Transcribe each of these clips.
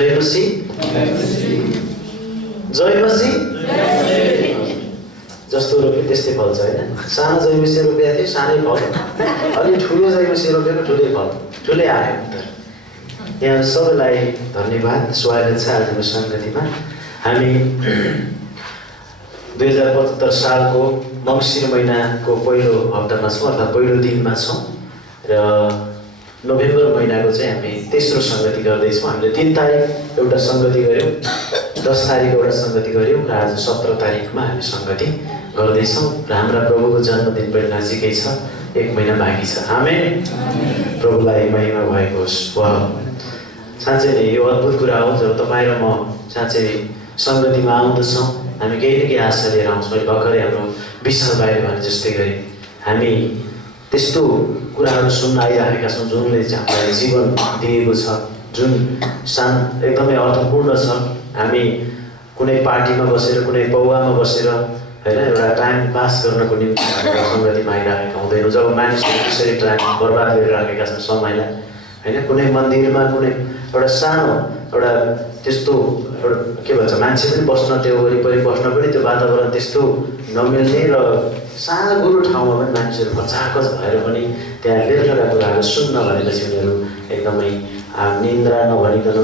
जय मसीह, जय मसीह। जस्तो रोप्यो त्यस्तै फल्छ होइन। सानो जय मसीह रोपेको थियो सानै फल, अलि ठुलो जय मसीह रोपेको ठुलै फल, ठुलै आयो। यहाँ सबैलाई धन्यवाद, स्वागत छ आजको सङ्गतिमा। हामी 2075 सालको मङ्सिर महिनाको पहिलो हप्तामा छौँ अर्थात् पहिलो दिनमा छौँ र नोभेम्बर महिनाको चाहिँ हामी तेस्रो सङ्गति गर्दैछौँ। हामीले 3 तारिक एउटा सङ्गति गऱ्यौँ, 10 तारिक एउटा सङ्गति गऱ्यौँ र आज 17 तारिकमा हामी सङ्गति गर्दैछौँ र हाम्रा प्रभुको जन्मदिन पनि नजिकै छ, 1 महिना बाँकी छ। आमेन। प्रभुलाई महिमा भएको होस्। साँच्चै नै यो अद्भुत कुरा हो जब तपाईँ र म साँच्चै सङ्गतिमा आउँदछौँ, हामी केही न केही आशा लिएर आउँछौँ। भर्खरै हाम्रो विशाल बाहिर भने जस्तै गरी हामी त्यस्तो कुराहरू सुन्न आइरहेका छौँ जुनले चाहिँ हामीलाई जीवन दिएको छ, जुन एकदमै अर्थपूर्ण छ। हामी कुनै पार्टीमा बसेर कुनै पौवामा बसेर होइन एउटा टाइम पास गर्नको निम्ति हामी सङ्गतिमा आइरहेका हुँदैनौँ। जब मानिसहरू त्यसरी टाइम बर्बाद गरिरहेका छन् समयलाई होइन, कुनै मन्दिरमा कुनै एउटा सानो एउटा त्यस्तो एउटा के भन्छ मान्छे पनि बस्न त्यो वरिपरि बस्न पनि त्यो वातावरण त्यस्तो नमिल्ने र सानो ठाउँमा पनि मान्छेहरू खचाखच भएर पनि त्यहाँ बेलुका कुराहरू सुन्न भनेपछि उनीहरू एकदमै निन्द्रा नभनिकन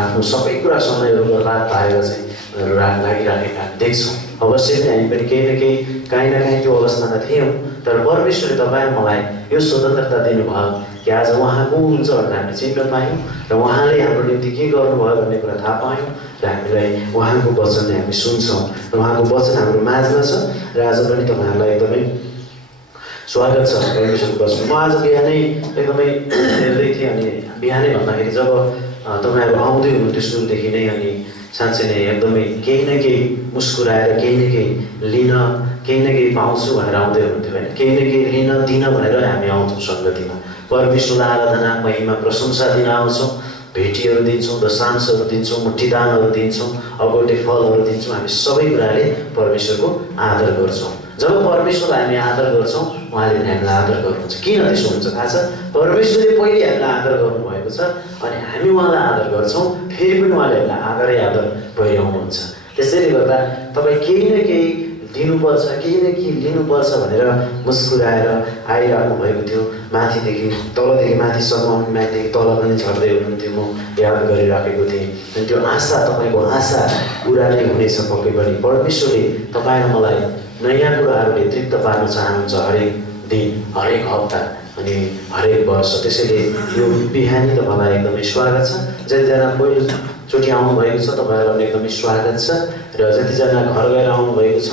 आफ्नो सबै कुरा समयहरू बर्बाद पारेर चाहिँ उनीहरू लागिराखेका देख्छौँ। अवश्य नै हामी पनि केही न केही काहीँ न काहीँ त्यो अवस्थामा थियौँ, तर परमेश्वरले तपाईँ मलाई यो स्वतन्त्रता दिनुभयो कि आज उहाँ को हुनुहुन्छ भनेर हामीले चिन्न पायौँ र उहाँले हाम्रो निम्ति के गर्नुभयो भन्ने कुरा थाहा पायौँ र हामीलाई उहाँको वचनले हामी सुन्छौँ र उहाँको वचन हाम्रो माझमा छ र आज पनि तपाईँहरूलाई एकदमै स्वागत छ परमेश्वरको वचन। म आज बिहानै एकदमै हेर्दै थिएँ अनि बिहानै भन्दाखेरि जब तपाईँहरू आउँदै हुनुहुन्थ्यो सुरुदेखि नै अनि साँच्चै नै एकदमै केही न केही मुस्कुराएर केही न केही लिन केही न केही पाउँछु भनेर आउँदै हुनुहुन्थ्यो होइन। केही न केही लिन दिन भनेर हामी आउँछौँ सङ्गतिमा, परमेश्वरलाई आराधना महिमा प्रशंसा दिन आउँछौँ, भेटीहरू दिन्छौँ, दशांशहरू दिन्छौँ, मुठीदानहरू दिन्छौँ, अगौटे फलहरू दिन्छौँ। हामी सबै कुराले परमेश्वरको आदर गर्छौँ। जब परमेश्वरलाई हामी आदर गर्छौँ उहाँले पनि हामीलाई आदर गर्नुहुन्छ। किन त्यसो हुन्छ थाहा छ? परमेश्वरले पहिले हामीलाई आदर गर्नुभएको छ अनि हामी उहाँलाई आदर गर्छौँ, फेरि पनि उहाँले हामीलाई आदरै आदर भइरहनुहुन्छ। त्यसैले गर्दा तपाईँ केही न केही दिनुपर्छ, केही न केही लिनुपर्छ भनेर मुस्कुराएर आइरहनु भएको थियो। माथिदेखि तलदेखि माथिसम्म, माथिदेखि तल पनि झर्दै हुनुहुन्थ्यो, म याद गरिराखेको थिएँ। अनि त्यो आशा, तपाईँको आशा पुरा नै हुनेछ पक्कै पनि। परमेश्वरले तपाईँ र मलाई नयाँ कुराहरूले तृप्त पार्न चाहनुहुन्छ हरेक दिन, हरेक हप्ता अनि हरेक वर्ष। त्यसैले यो बिहानी तपाईँलाई एकदमै स्वागत छ। जतिजना पहिलोचोटि आउनुभएको छ तपाईँहरूलाई पनि एकदमै स्वागत छ र जतिजना घर गएर आउनुभएको छ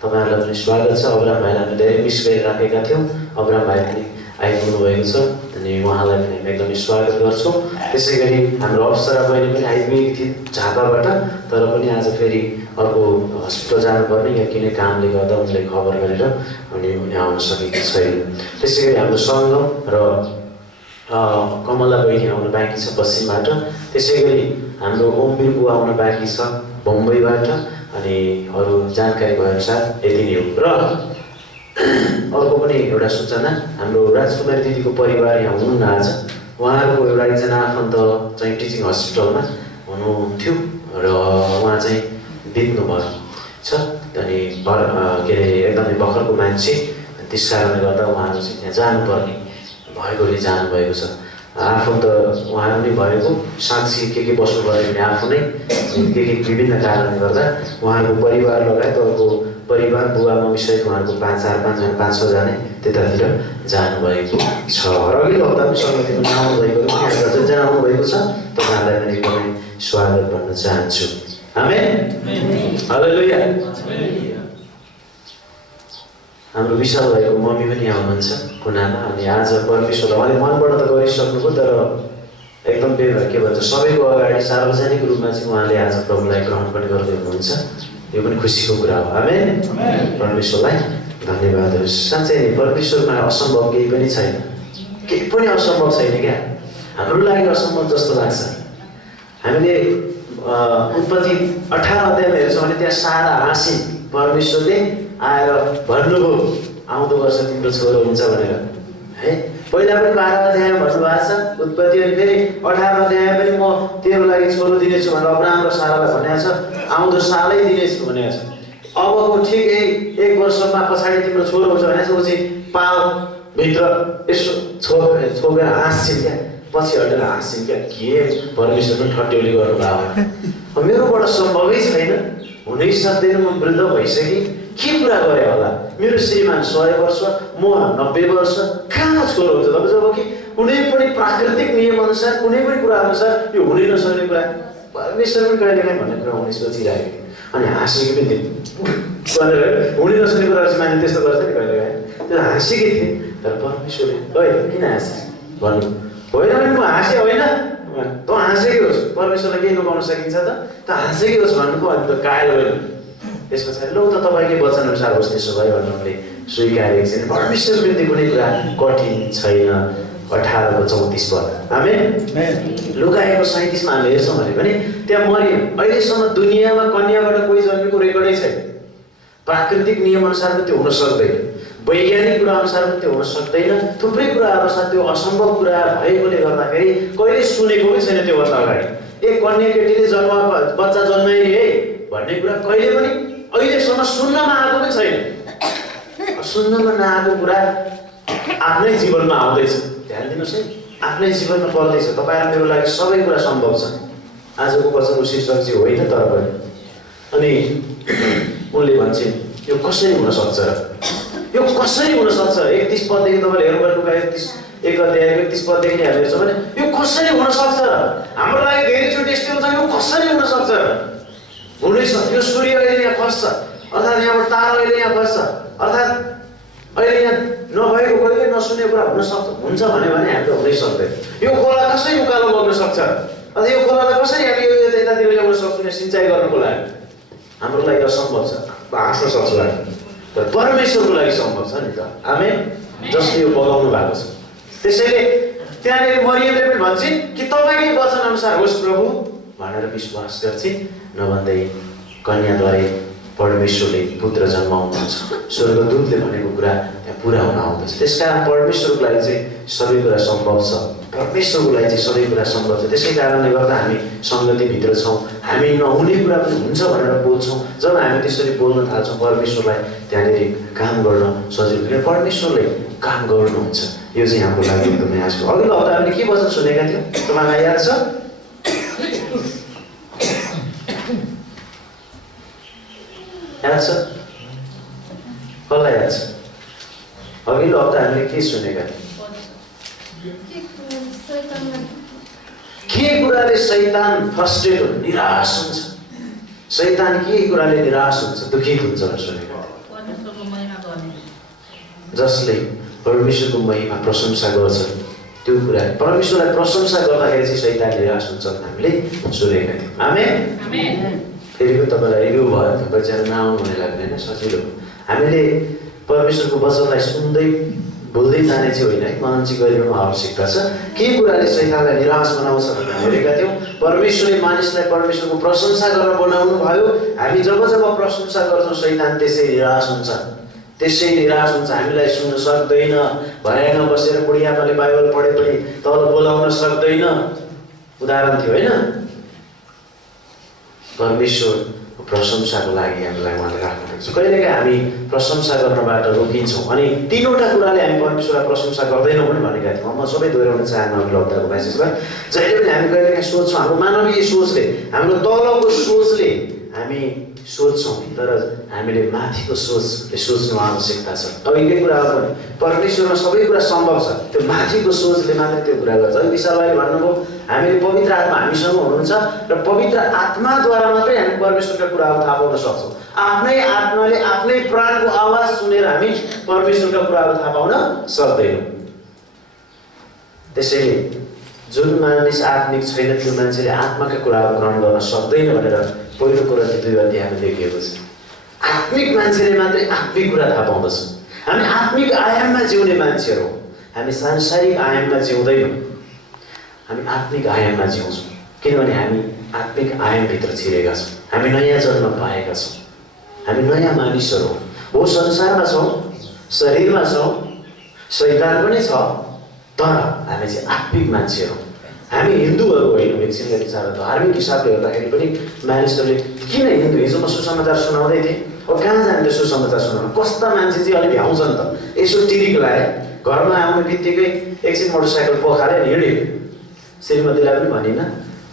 तपाईँहरूलाई पनि स्वागत छ। अब्राम भाइलाई हामी धेरै मिस गरिराखेका थियौँ, अब्राम भाइ पनि आइपुग्नु भएको छ अनि उहाँलाई पनि हामी एकदमै स्वागत गर्छौँ। त्यसै गरी हाम्रो अप्सरा बहिनी पनि आइपुगेकी थिए झापाबाट, तर पनि आज फेरि अर्को हस्पिटल जानुपर्ने या किन कामले गर्दा उनले खबर गरेर अनि उनी आउन सकेकी छैन। त्यसै गरी हाम्रो सङ्गम र कमला बहिनी आउन बाँकी छ पश्चिमबाट। त्यसै गरी हाम्रो ओमवीर बुवा आउन बाँकी छ बम्बईबाट अनि अरू जानकारी भएअनुसार यति नै हो। र अर्को पनि एउटा सूचना, हाम्रो राजकुमारी दिदीको परिवार यहाँ हुनुहुन्न आज। उहाँहरूको एउटा एकजना आफन्त चाहिँ टिचिङ हस्पिटलमा हुनुहुन्थ्यो र उहाँ चाहिँ बित्नुभएको छ अनि के अरे एकदमै भर्खरको मान्छे, त्यस कारणले गर्दा उहाँहरू चाहिँ त्यहाँ जानुपर्ने भएकोले जानुभएको छ। आफन्त उहाँहरू नै भएको साक्षी के बस्नु पऱ्यो भने आफू नै के विभिन्न कारणले गर्दा उहाँहरूको परिवार लगायत अर्को परिवार बुवा मम्मीसहित उहाँहरूको 5-6 जना त्यतातिर जानुभएको छ। र अघिल्लो हप्ता पनि सङ्गतिमा आउनुभएको जतिजना आउनुभएको छ तपाईँहरूलाई पनि एकदमै स्वागत गर्न चाहन्छु। आमेन, हालेलुया। हाम्रो विशाल भाइको मम्मी पनि यहाँ हुनुहुन्छ कुनामा अनि आज परमेश्वरलाई उहाँले मनबाट त गरिसक्नुभयो, तर एकदम के भन्छ सबैको अगाडि सार्वजनिक रूपमा चाहिँ उहाँले आज प्रभुलाई ग्रहण पनि गर्दै हुनुहुन्छ। यो पनि खुसीको कुरा हो। आमेन। परमेश्वरलाई धन्यवाद होस्। साँच्चै परमेश्वरमा असम्भव केही पनि छैन, केही पनि असम्भव छैन क्या। हाम्रो लागि असम्भव जस्तो लाग्छ। हामीले उत्पत्ति 18 अध्यायमा हेर्छौँ भने त्यहाँ सारा हाँसी परमेश्वरले आएर भन्नुभयो आउँदो वर्ष तिम्रो छोरो हुन्छ भनेर है। पहिला पनि 12 अध्याय भन्नुभएको छ उत्पत्ति, अनि फेरि 18 अध्याय पनि म तेरो लागि छोरो दिनेछु भनेर अब्राहम र सारालाई भनेको छ, आउँदो सालै दिनेछु भनेको छ। अबको ठिक 1 वर्षमा पछाडि तिम्रो छोरो हुन्छ भनेको छ। ऊ चाहिँ पाल भित्र यसो छोपेर हाँस्छिन् क्या, पछि हटेर हाँस्छिन् क्या, के परमेश्वरले ठट्यौली गर्नुभयो, मेरोबाट सम्भवै छैन, हुनै सक्दैन, म वृद्ध भइसकेँ, के कुरा गरे होला, मेरो श्रीमान 100 वर्ष, म 90 वर्ष, कहाँ छोरो हुन्छ तपाईँ? जब कि कुनै पनि प्राकृतिक नियम अनुसार, कुनै पनि कुरा अनुसार यो हुनै नसक्ने कुरा परमेश्वर पनि कहिलेकाहीँ भन्ने कुरा हुने सोचिरहेको थियो। अनि हाँसेको पनि थिएँ भनेर हुनै नसक्ने कुराहरू चाहिँ मान्छे त्यस्तो गर्छ नि कहिलेकाहीँ, त्यो हाँसेकै थिएँ। तर परमेश्वरले किन हाँसे भन्नु होइन भने म हाँसेँ होइन, त हाँसेकै होस्, परमेश्वरलाई केही नपाउन सकिन्छ त हाँसेकै होस् भन्नुको अनि त कायल होइन। त्यस पछाडि लौ त तपाईँकै वचन अनुसार होस् त्यसो भयो भनेर उनले स्वीकारेको छैन। परमेश्वरको निम्ति कुनै कुरा कठिन छैन। 18:34 आमेन। लुका 1:37 हामीले हेर्छौँ भने त्यहाँ मरियम अहिलेसम्म दुनियाँमा कन्याबाट कोही जन्मेको रेकर्डै छैन। प्राकृतिक नियम अनुसार पनि त्यो हुन सक्दैन, वैज्ञानिक कुरा अनुसार पनि त्यो हुन सक्दैन, थुप्रै कुराहरू छ, त्यो असम्भव कुरा भएकोले गर्दाखेरि कहिले सुनेको पनि छैन। त्योभन्दा अगाडि कन्या केटीले बच्चा जन्माइदिए है भन्ने कुरा कहिले पनि अहिलेसम्म सुन्नमा आएको पनि छैन। सुन्नमा नआएको कुरा आफ्नै जीवनमा आउँदैछ। ध्यान दिनुहोस् है, आफ्नै जीवनमा पर्दैछ। तपाईँ र मेरो लागि सबै कुरा सम्भव छ। आजको वचनको शीर्षक चाहिँ होइन तर पनि। अनि उनले भन्छन् यो कसरी हुन सक्छ र, यो कसरी हुन सक्छ? 31 पददेखि तपाईँले हेर्नुभयो, लुका 1 अध्याय 31 पददेखि हामी हेर्छौँ भने यो कसरी हुन सक्छ र? हाम्रो लागि धेरैचोटि यस्तो हुन्छ, यो कसरी हुन सक्छ र? हुनै सक्छ। यो सूर्य अहिले यहाँ खस्छ, अर्थात् यहाँबाट तारा अहिले यहाँ खस्छ, अर्थात् अहिले यहाँ नभएको कहिले नसुनेको कुरा हुन सक्छ, हुन्छ भने हामीले हुनै सक्दैन। यो खोला कसरी उकालो बग्न सक्छ, अथवा यो खोलालाई कसरी हामी यतातिर ल्याउन सक्छौँ सिँचाइ गर्नुको लागि? हाम्रो लागि असम्भव छ, हाँस्न सक्छु हामी, तर परमेश्वरको लागि सम्भव छ नि त। आमेन। जसले यो बगाउनु भएको छ। त्यसैले त्यहाँनिर मरियमले पनि भन्छन् कि तपाईँकै वचन अनुसार होस् प्रभु भनेर विश्वास गर्छिन्। नभन्दै कन्याद्वारा परमेश्वरले पुत्र जन्माउनुहुन्छ, स्वर्गदूतले भनेको कुरा त्यहाँ पुरा हुन आउँदछ। त्यसकारण परमेश्वरको लागि चाहिँ सबै कुरा सम्भव छ। परमेश्वरको लागि चाहिँ सबै कुरा सम्भव छ। त्यसै कारणले गर्दा हामी सङ्गतिभित्र छौँ। हामी नहुने कुरा पनि हुन्छ भनेर बोल्छौँ। जब हामी त्यसरी बोल्न थाल्छौँ परमेश्वरलाई त्यहाँनिर काम गर्न सजिलो, किनभने परमेश्वरले काम गर्नुहुन्छ। यो चाहिँ हाम्रो लागि एकदमै आजको अघिल्लो हप्ता हामीले के वचन सुनेका थियौँ तपाईँलाई याद छ? याद छ? कसलाई याद छ? अघिल्लो हप्ता हामीले के सुनेका थियौँ? के कुराले शैतान फ्रस्ट्रेट हुन्छ, निराश हुन्छ? शैतान के कुराले निराश हुन्छ, दुखित हुन्छ भनेर सुनेका थियौँ? जसले परमेश्वरको महिमा प्रशंसा गर्छ त्यो कुरा, परमेश्वरलाई प्रशंसा गर्दाखेरि चाहिँ शैतान निराश हुन्छ हामीले सुनेका थियौँ। आमेन। फेरि पनि तपाईँलाई रिभ्यू भयो, तपाईँ चाहिँ नआउनु भने लाग्ने होइन, सजिलो। हामीले परमेश्वरको वचनलाई सुन्दै बोल्दै जाने चाहिँ होइन है, मनन चाहिँ गरिरहनु आवश्यकता छ। के कुराले शैतानलाई निराश बनाउँछ भनेर हेरेका थियौँ। परमेश्वरले मानिसलाई परमेश्वरको प्रशंसा गर्न बनाउनु भयो। हामी जब जब प्रशंसा गर्छौँ शैतान त्यसै निराश हुन्छ, त्यसै निराश हुन्छ। हामीलाई सुन्न सक्दैन, भयामा बसेर बुढियामाले बाइबल पढे पनि तल बोलाउन सक्दैन। उदाहरण थियो होइन? परमेश्वरको प्रशंसाको लागि हामीलाई उहाँले राख्नुहुन्छ। कहिलेकाहीँ हामी प्रशंसा गर्नबाट रोकिन्छौँ अनि 3वटा कुराले हामी परमेश्वरलाई प्रशंसा गर्दैनौँ पनि भनेका थियौँ। म सबै दोहोऱ्याउन चाहन्न अघिल्लो हप्ताको मेसेजमा। जहिले पनि हामी कहिलेकाहीँ सोच्छौँ, हाम्रो मानवीय सोचले, हाम्रो तलको सोचले हामी सोच्छौँ, तर हामीले माथिको सोचले सोच्नु आवश्यकता छ। अब एकै कुरा हो भने परमेश्वरमा सबै कुरा सम्भव छ, त्यो माथिको सोचले मात्रै त्यो कुरा गर्छ। है विशाल भाइले भन्नुभयो हामीले पवित्र आत्मा हामीसँग हुनुहुन्छ र पवित्र आत्माद्वारा मात्रै हामी परमेश्वरका कुराहरू थाहा पाउन सक्छौँ। आफ्नै आत्माले आफ्नै प्राणको आवाज सुनेर हामी परमेश्वरका कुराहरू थाहा पाउन सक्दैनौँ। त्यसैले जुन मानिस आत्मिक छैन त्यो मान्छेले आत्माका कुराहरू ग्रहण गर्न सक्दैन भनेर पहिलो कोरिन्थी 2 अध्यायमा लेखिएको छ। आत्मिक मान्छेले मात्रै आत्मिक कुरा थाहा पाउँदछ। हामी आत्मिक आयाममा जिउने मान्छेहरू हौँ, हामी सांसारिक आयाममा जिउँदैनौँ, हामी आत्मिक आयाममा जिउँछौँ। किनभने हामी आत्मिक आयामभित्र छिरेका छौँ, हामी नयाँ जन्म पाएका छौँ, हामी नयाँ मानिसहरू हौँ। हो संसारमा छौँ, शरीरमा छौँ, शैतान पनि छ, तर हामी चाहिँ आत्मिक मान्छे हौँ। हामी हिन्दूहरू होइनौँ। एकछिनका विचार धार्मिक हिसाबले हेर्दाखेरि पनि मानिसहरूले किन हिन्दू, हिजो म सुसमाचार सुनाउँदै थिएँ, अब कहाँ जाने त्यो सुसमाचार सुनाउनु? कस्ता मान्छे चाहिँ अलिक भ्याउँछन् त, यसो टिरिक लाए, घरमा आउने बित्तिकै एकछिन मोटरसाइकल पखाले हिँडे, श्रीमतीलाई पनि भनिनँ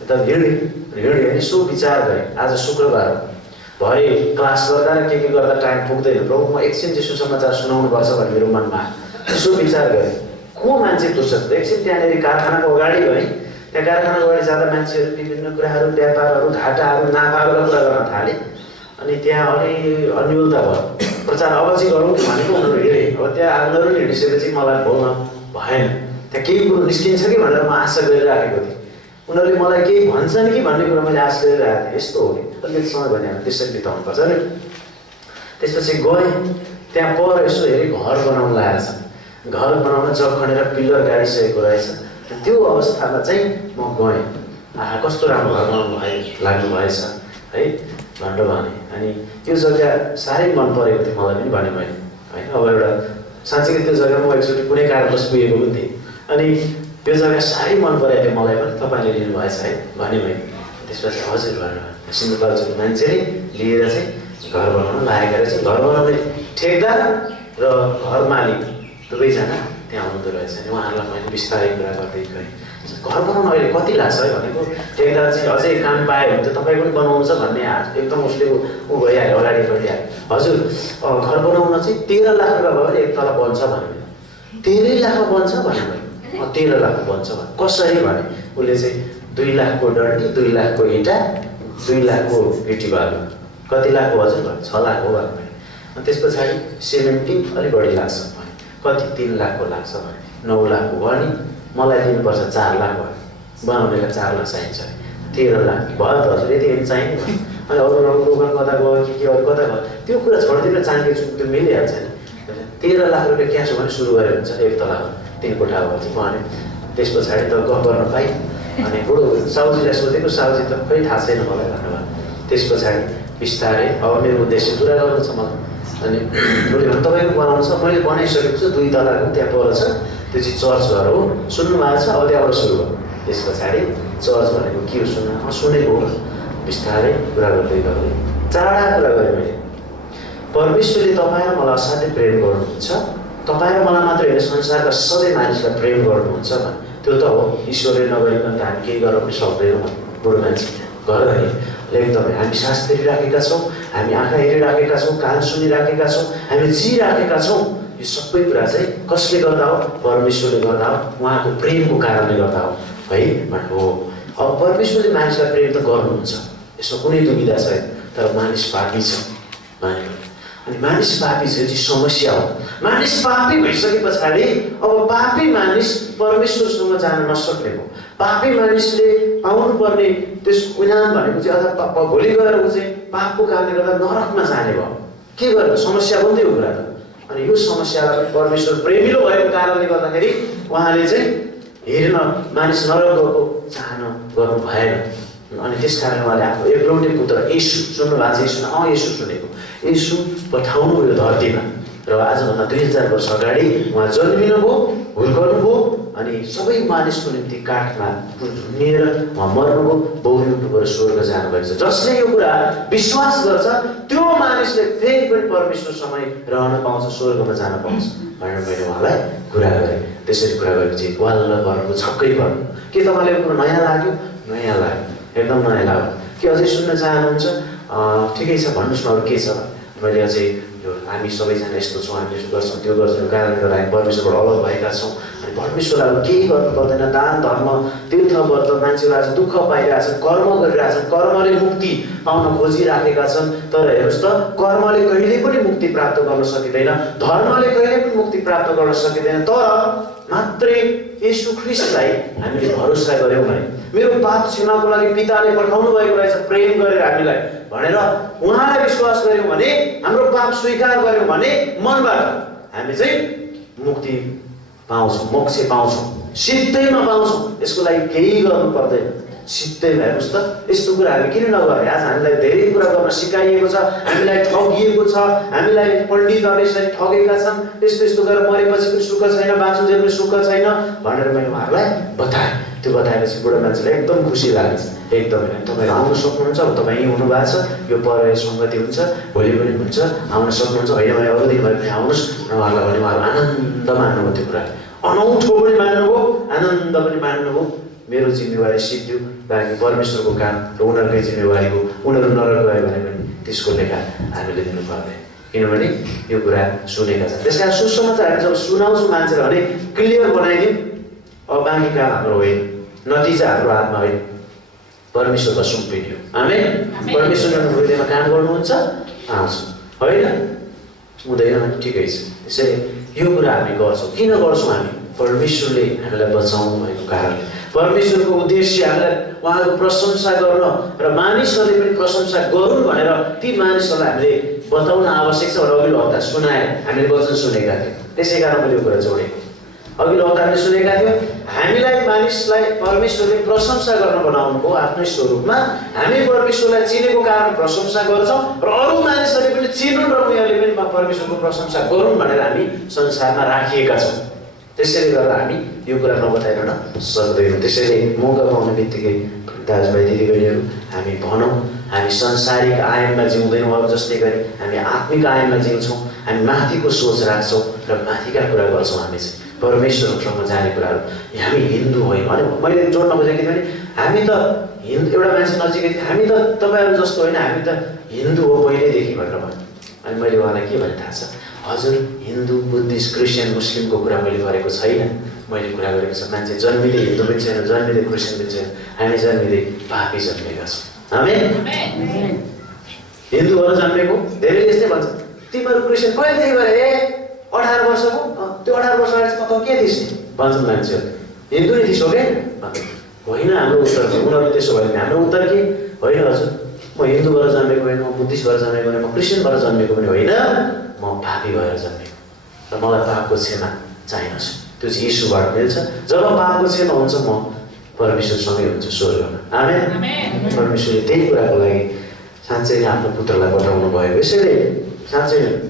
त हिँडे हिँडे यसो विचार गरेँ, आज शुक्रबार हो, भरे क्लास गर्दा र के गर्दा टाइम पुग्दैन, प्रभु म एकछिन चाहिँ सुसमाचार सुनाउनुपर्छ भन्ने मेरो मनमा यसो विचार गरेँ। को मान्छे फुर्सद? एकछिन त्यहाँनिर कारखानाको अगाडि गएँ, त्यहाँ कारखानाको अगाडि जाँदा मान्छेहरू विभिन्न कुराहरू, व्यापारहरू, घाटाहरू, नाफाहरू कुरा गर्न थाले। अनि त्यहाँ अलि अन्यलता भयो, प्रचार अब चाहिँ गरौँ कि भनेको उनीहरू हिँडे। अब त्यहाँ उनीहरू हिँडिसकेपछि मलाई बोल्न भएन, त्यहाँ केही कुरो निस्किन्छ कि भनेर म आशा गरिराखेको थिएँ। उनीहरूले मलाई केही भन्छन् कि भन्ने कुरा मैले आशा गरिरहेको थिएँ। यस्तो हो कि अलिकति समय भने त्यसरी बिताउनुपर्छ नि। त्यसपछि गएँ, त्यहाँ पर यसो हेरेँ, घर बनाउन लागेको छ। घर बनाउन जग खनेर पिलर गाडिसकेको रहेछ। त्यो अवस्थामा चाहिँ म गएँ, आहा कस्तो राम्रो घर बनाउनु लाग्नु भएछ है भनेर भने। अनि त्यो जग्गा साह्रै मन परेको थियो मलाई पनि भने मैले होइन। अब एउटा साँच्चै त्यो जग्गामा म एकचोटि कुनै कारणवश पुगेको पनि थिएँ। अनि त्यो जग्गा साह्रै मन परेको थियो मलाई पनि, तपाईँले लिनुभएछ है भने मैले। त्यसपछि हजुर भनेर सिन्धुपाल्चोको मान्छेले लिएर चाहिँ घर बनाउन लागेको रहेछ। घर बनाउने ठेकदार र घर मालिक दुवैजना त्यहाँ आउँदो रहेछ। अनि उहाँहरूलाई मैले बिस्तारै कुरा गर्दै गएँ, घर बनाउन अहिले कति लाग्छ है भनेको। ठेकदार चाहिँ अझै काम पायो भने त तपाईँ पनि बनाउनु छ भन्ने एकदम उसले ऊ भइहाल्यो, अगाडि बढिहाल्यो। हजुर घर बनाउन चाहिँ 13 लाख रुपियाँ भयो भने एक तला बन्छ भने। 13 लाख बन्छ भने मैले 13 लाख बन्छ भने कसरी भने उसले चाहिँ 2 लाखको डन्डी, 2 लाखको इँटा, 2 लाखको गिटी बालु, कति लाखको हजुर भने 6 लाख हो भने मैले। अनि त्यस पछाडि सिमेन्टिङ अलिक बढी लाग्छ भने कति 3 लाखको लाग्छ भने 9 लाखको भयो नि, मलाई दिनुपर्छ 4 लाख भयो, बनाउनेलाई 4 लाख चाहिन्छ, 13 लाख भयो त हजुर यति यति चाहिने भयो। अनि अरू दोकान कता गयो के अरू कता गयो त्यो कुरा छोडिदिनु, चाँडै त्यो मिलिहाल्छ नि। 13 लाख रुपियाँ क्यास भने सुरु गरेर हुन्छ, एक तला 3 कोठा भन्छ भने। त्यस पछाडि त गफ गर्न पाएँ। अनि बुढो साउजीलाई सोधेको, साउजी त खै थाहा छैन मलाई भन्नुभयो। त्यस पछाडि बिस्तारै अब मेरो उद्देश्य पुरा गर्नु छ मलाई। अनि उसले भने तपाईँको बनाउनु छ, मैले बनाइसकेको छु, 2 तलाको त्यहाँ पर छ, त्यो चाहिँ चर्च घर हो, सुन्नु भएको छ, अब त्यहाँबाट सुरु भयो। त्यस पछाडि चर्च भनेको के हो सुनेको हो, बिस्तारै कुरा गर्दै गर्दै चाँडा कुरा गरेँ मैले। परमेश्वरले तपाईँ र मलाई असाध्यै प्रेम गर्नुहुन्छ, तपाईँ र मलाई मात्र होइन संसारका सबै मानिसलाई प्रेम गर्नुहुन्छ भने त्यो त हो। ईश्वरले नगरिकन त हामी केही गर्न पनि सक्दैनौँ। बुढो मान्छे घरघरि एकदमै हामी सास फेरिराखेका छौँ, हामी आँखा हेरिराखेका छौँ, कान सुनिराखेका छौँ, हामी जिराखेका छौँ। यो सबै कुरा चाहिँ कसले गर्दा हो? परमेश्वरले गर्दा हो, उहाँको प्रेमको कारणले गर्दा हो है भनेको हो। अब परमेश्वरले मानिसलाई प्रेम त गर्नुहुन्छ, यसमा कुनै दुविधा छैन, तर मानिस पापी छ भनेको। अनि मानिस पापी चाहिँ समस्या हो। मानिस पापी भइसके पछाडि अब पापी मानिस परमेश्वरसँग जान नसक्ने हो। पापी मानिसले पाउनुपर्ने त्यसको इनाम भनेको चाहिँ अथवा भोलि गएर ऊ चाहिँ पापको कारणले गर्दा नरकमा जाने भयो। के गर्नु? समस्या बन्दै हो कुरा त। अनि यो समस्यालाई पनि परमेश्वर प्रेमिलो भएको कारणले गर्दाखेरि उहाँले चाहिँ हेर्न मानिस नरक गएको चाहना गर्नु भएन। अनि त्यस कारण उहाँले आफ्नो एकलौटे पुत्र येशू, सुन्नु भएको छ येशू? येशू सुनेको। येशू पठाउनु यो धरतीमा र आजभन्दा 2000 वर्ष अगाडि उहाँ जन्मिनुभयो, हुर्कनुभयो अनि सबै मानिसको निम्ति काठमा झुन्निएर उहाँ मर्नुभयो, बौरिनु गएर स्वर्ग जानुभएको छ। जसले यो कुरा विश्वास गर्छ त्यो मानिसले फेरि पनि परमेश्वरसँगै रहन पाउँछ, स्वर्गमा जान पाउँछ भनेर मैले उहाँलाई कुरा गरेँ। त्यसरी कुरा गरेपछि वाल्ल पर्नु, छक्कै पर्नु। के तपाईँलाई यो कुरो नयाँ लाग्यो? नयाँ लाग्यो, एकदम नयाँ लाग्यो। के अझै सुन्न चाहनुहुन्छ? ठिकै छ भन्नुहोस् न, अरू के छ? मैले अझै यो हामी सबैजना यस्तो छौँ, हामी यसो गर्छौँ, त्यो गर्छौँ, कारणले गर्दा हामी परमेश्वरबाट अलग भएका छौँ। अनि परमेश्वर अब केही गर्नु पर्दैन, दान धर्म तीर्थ व्रत, मान्छेहरू आज दुःख पाइरहेछन्, कर्म गरिरहेछन्, कर्मले मुक्ति पाउन खोजिराखेका छन्। तर हेर्नुहोस् त, कर्मले कहिले पनि मुक्ति प्राप्त गर्न सकिँदैन, धर्मले कहिले पनि मुक्ति प्राप्त गर्न सकिँदैन। तर मात्रै येशू ख्रीष्टलाई हामीले भरोसा गऱ्यौँ भने, मेरो पाप क्षमाको लागि पिताले पठाउनु भएको रहेछ प्रेम गरेर हामीलाई भनेर उहाँलाई विश्वास गऱ्यौँ भने, हाम्रो पाप स्वीकार गऱ्यौँ भने मनबाट हामी चाहिँ मुक्ति पाउँछौँ, मोक्ष पाउँछौँ, सिद्धैमा पाउँछौँ। यसको लागि केही गर्नु पर्दैन। सिक्दै हेर्नुहोस् त यस्तो कुरा हामी किन नगर्ने। आज हामीलाई धेरै कुरा गर्न सिकाइएको छ, हामीलाई ठगिएको छ, हामीलाई पण्डितहरूले यसरी ठगेका छन्, यस्तो यस्तो गरेर मरेपछि पनि सुख छैन, बाँचुन्जेल पनि सुख छैन भनेर मैले उहाँहरूलाई बताएँ। त्यो बताएपछि बुढा मान्छेलाई एकदम खुसी लाग्छ। एकदमै तपाईँहरू आउन सक्नुहुन्छ, अब तपाईँ यहीँ हुनुभएको छ, यो पर सङ्गति हुन्छ, भोलि पनि हुन्छ, आउन सक्नुहुन्छ, होइन भने अरू दिन भए पनि आउनुहोस् र उहाँहरूलाई भने उहाँहरू आनन्द मान्नुभयो। त्यो कुरा अनौठो पनि मान्नुभयो, आनन्द पनि मान्नुभयो। मेरो जिम्मेवारी सिद्धियो, बाँकी परमेश्वरको काम र उनीहरूकै जिम्मेवारी हो। उनीहरू नरक गयो भने पनि त्यसको लेखा हामीले दिनु पर्दैन, किनभने यो कुरा सुनेका छन्। त्यस कारण सुसमाचार हामी जब सुनाउँछौँ मान्छेलाई भने क्लियर बनाइदिउँ। अब बाँकी काम हाम्रो होइन, नतिजा हाम्रो हातमा होइन, परमेश्वरलाई सुम्पिने हो। आमेन। परमेश्वरले हृदयमा काम गर्नुहुन्छ, आउँछ, होइन हुँदैन भने ठिकै छ। त्यसैले यो कुरा हामी गर्छौँ। किन गर्छौँ हामी? परमेश्वरले हामीलाई बचाउनु भएको कारणले। परमेश्वरको उद्देश्य हामीलाई उहाँको प्रशंसा गर्न र मानिसहरूले पनि प्रशंसा गरून् भनेर ती मानिसहरूलाई हामीले बताउन आवश्यक छ। भनेर अघिल्लो हप्ता सुनाए, हामीले वचन सुनेका थियौँ, त्यसै कारण मैले यो कुरा जोडेको। अघिल्लो हप्ता हामीले सुनेका थियौँ, हामीलाई मानिसलाई परमेश्वरले प्रशंसा गर्न बनाउनु भयो आफ्नै स्वरूपमा। हामी परमेश्वरलाई चिनेको कारण प्रशंसा गर्छौँ र अरू मानिसहरूले पनि चिनुन् र उनीहरूले पनि परमेश्वरको प्रशंसा गरून् भनेर हामी संसारमा राखिएका छौँ। त्यसैले गर्दा हामी यो कुरा नबताइरहन सक्दैनौँ। त्यसैले मौका पाउने बित्तिकै दाजुभाइ दिदीबहिनीहरू हामी भनौँ, हामी संसारिक आयाममा जिउँदैनौँ अरू जस्तै गरी, हामी आत्मिक आयाममा जिउँछौँ। हामी माथिको सोच राख्छौँ र माथिका कुरा गर्छौँ। हामी चाहिँ परमेश्वरसँग जाने कुराहरू। हामी हिन्दू होइन। अनि मैले जोड्न खोजेको थिएँ भने हामी त हिन्दू, एउटा मान्छे नजिकै थिएँ, हामी त तपाईँहरू जस्तो होइन, हामी त हिन्दू हो पहिल्यैदेखि भनेर भन्यो। अनि मैले उहाँलाई के भने थाहा छ? हजुर, हिन्दू, बुद्धिस्ट, क्रिस्चियन, मुस्लिमको कुरा मैले गरेको छैन। मैले कुरा गरेको छ मान्छे जन्मिँदै हिन्दू पनि छैन, जन्मिँदै क्रिस्चियन पनि छैन, हामी जन्मिँदै पापी जन्मेका छौँ। आमेन। हिन्दूहरू जन्मेको धेरै यस्तै भन्छ, तिमीहरू क्रिस्चियन कहिलेदेखि गरे? 18 वर्षको? त्यो 18 वर्ष अगाडि चाहिँ के थिइस् भन्छन् मान्छेहरू। हिन्दू नै थिइस् हो क्या? होइन, हाम्रो उत्तर उनीहरू त्यसो भयो भने हाम्रो उत्तर के? होइन हजुर, म हिन्दू भएर जन्मेको होइन, म बुद्धिस्ट भएर जन्मेको होइन, म क्रिस्चियन भएर जन्मेको पनि होइन, म पापी भएर जन्मेको र मलाई पापको क्षमा चाहिन्छ। त्यो चाहिँ यीशुबाट मिल्छ। जब पापको क्षमा हुन्छ म परमेश्वरसँगै हुन्छु स्वर्गमा। आमेन। परमेश्वरले त्यही कुराको लागि साँच्चै नै आफ्नो पुत्रलाई पठाउनु भयो। यसैले साँच्चै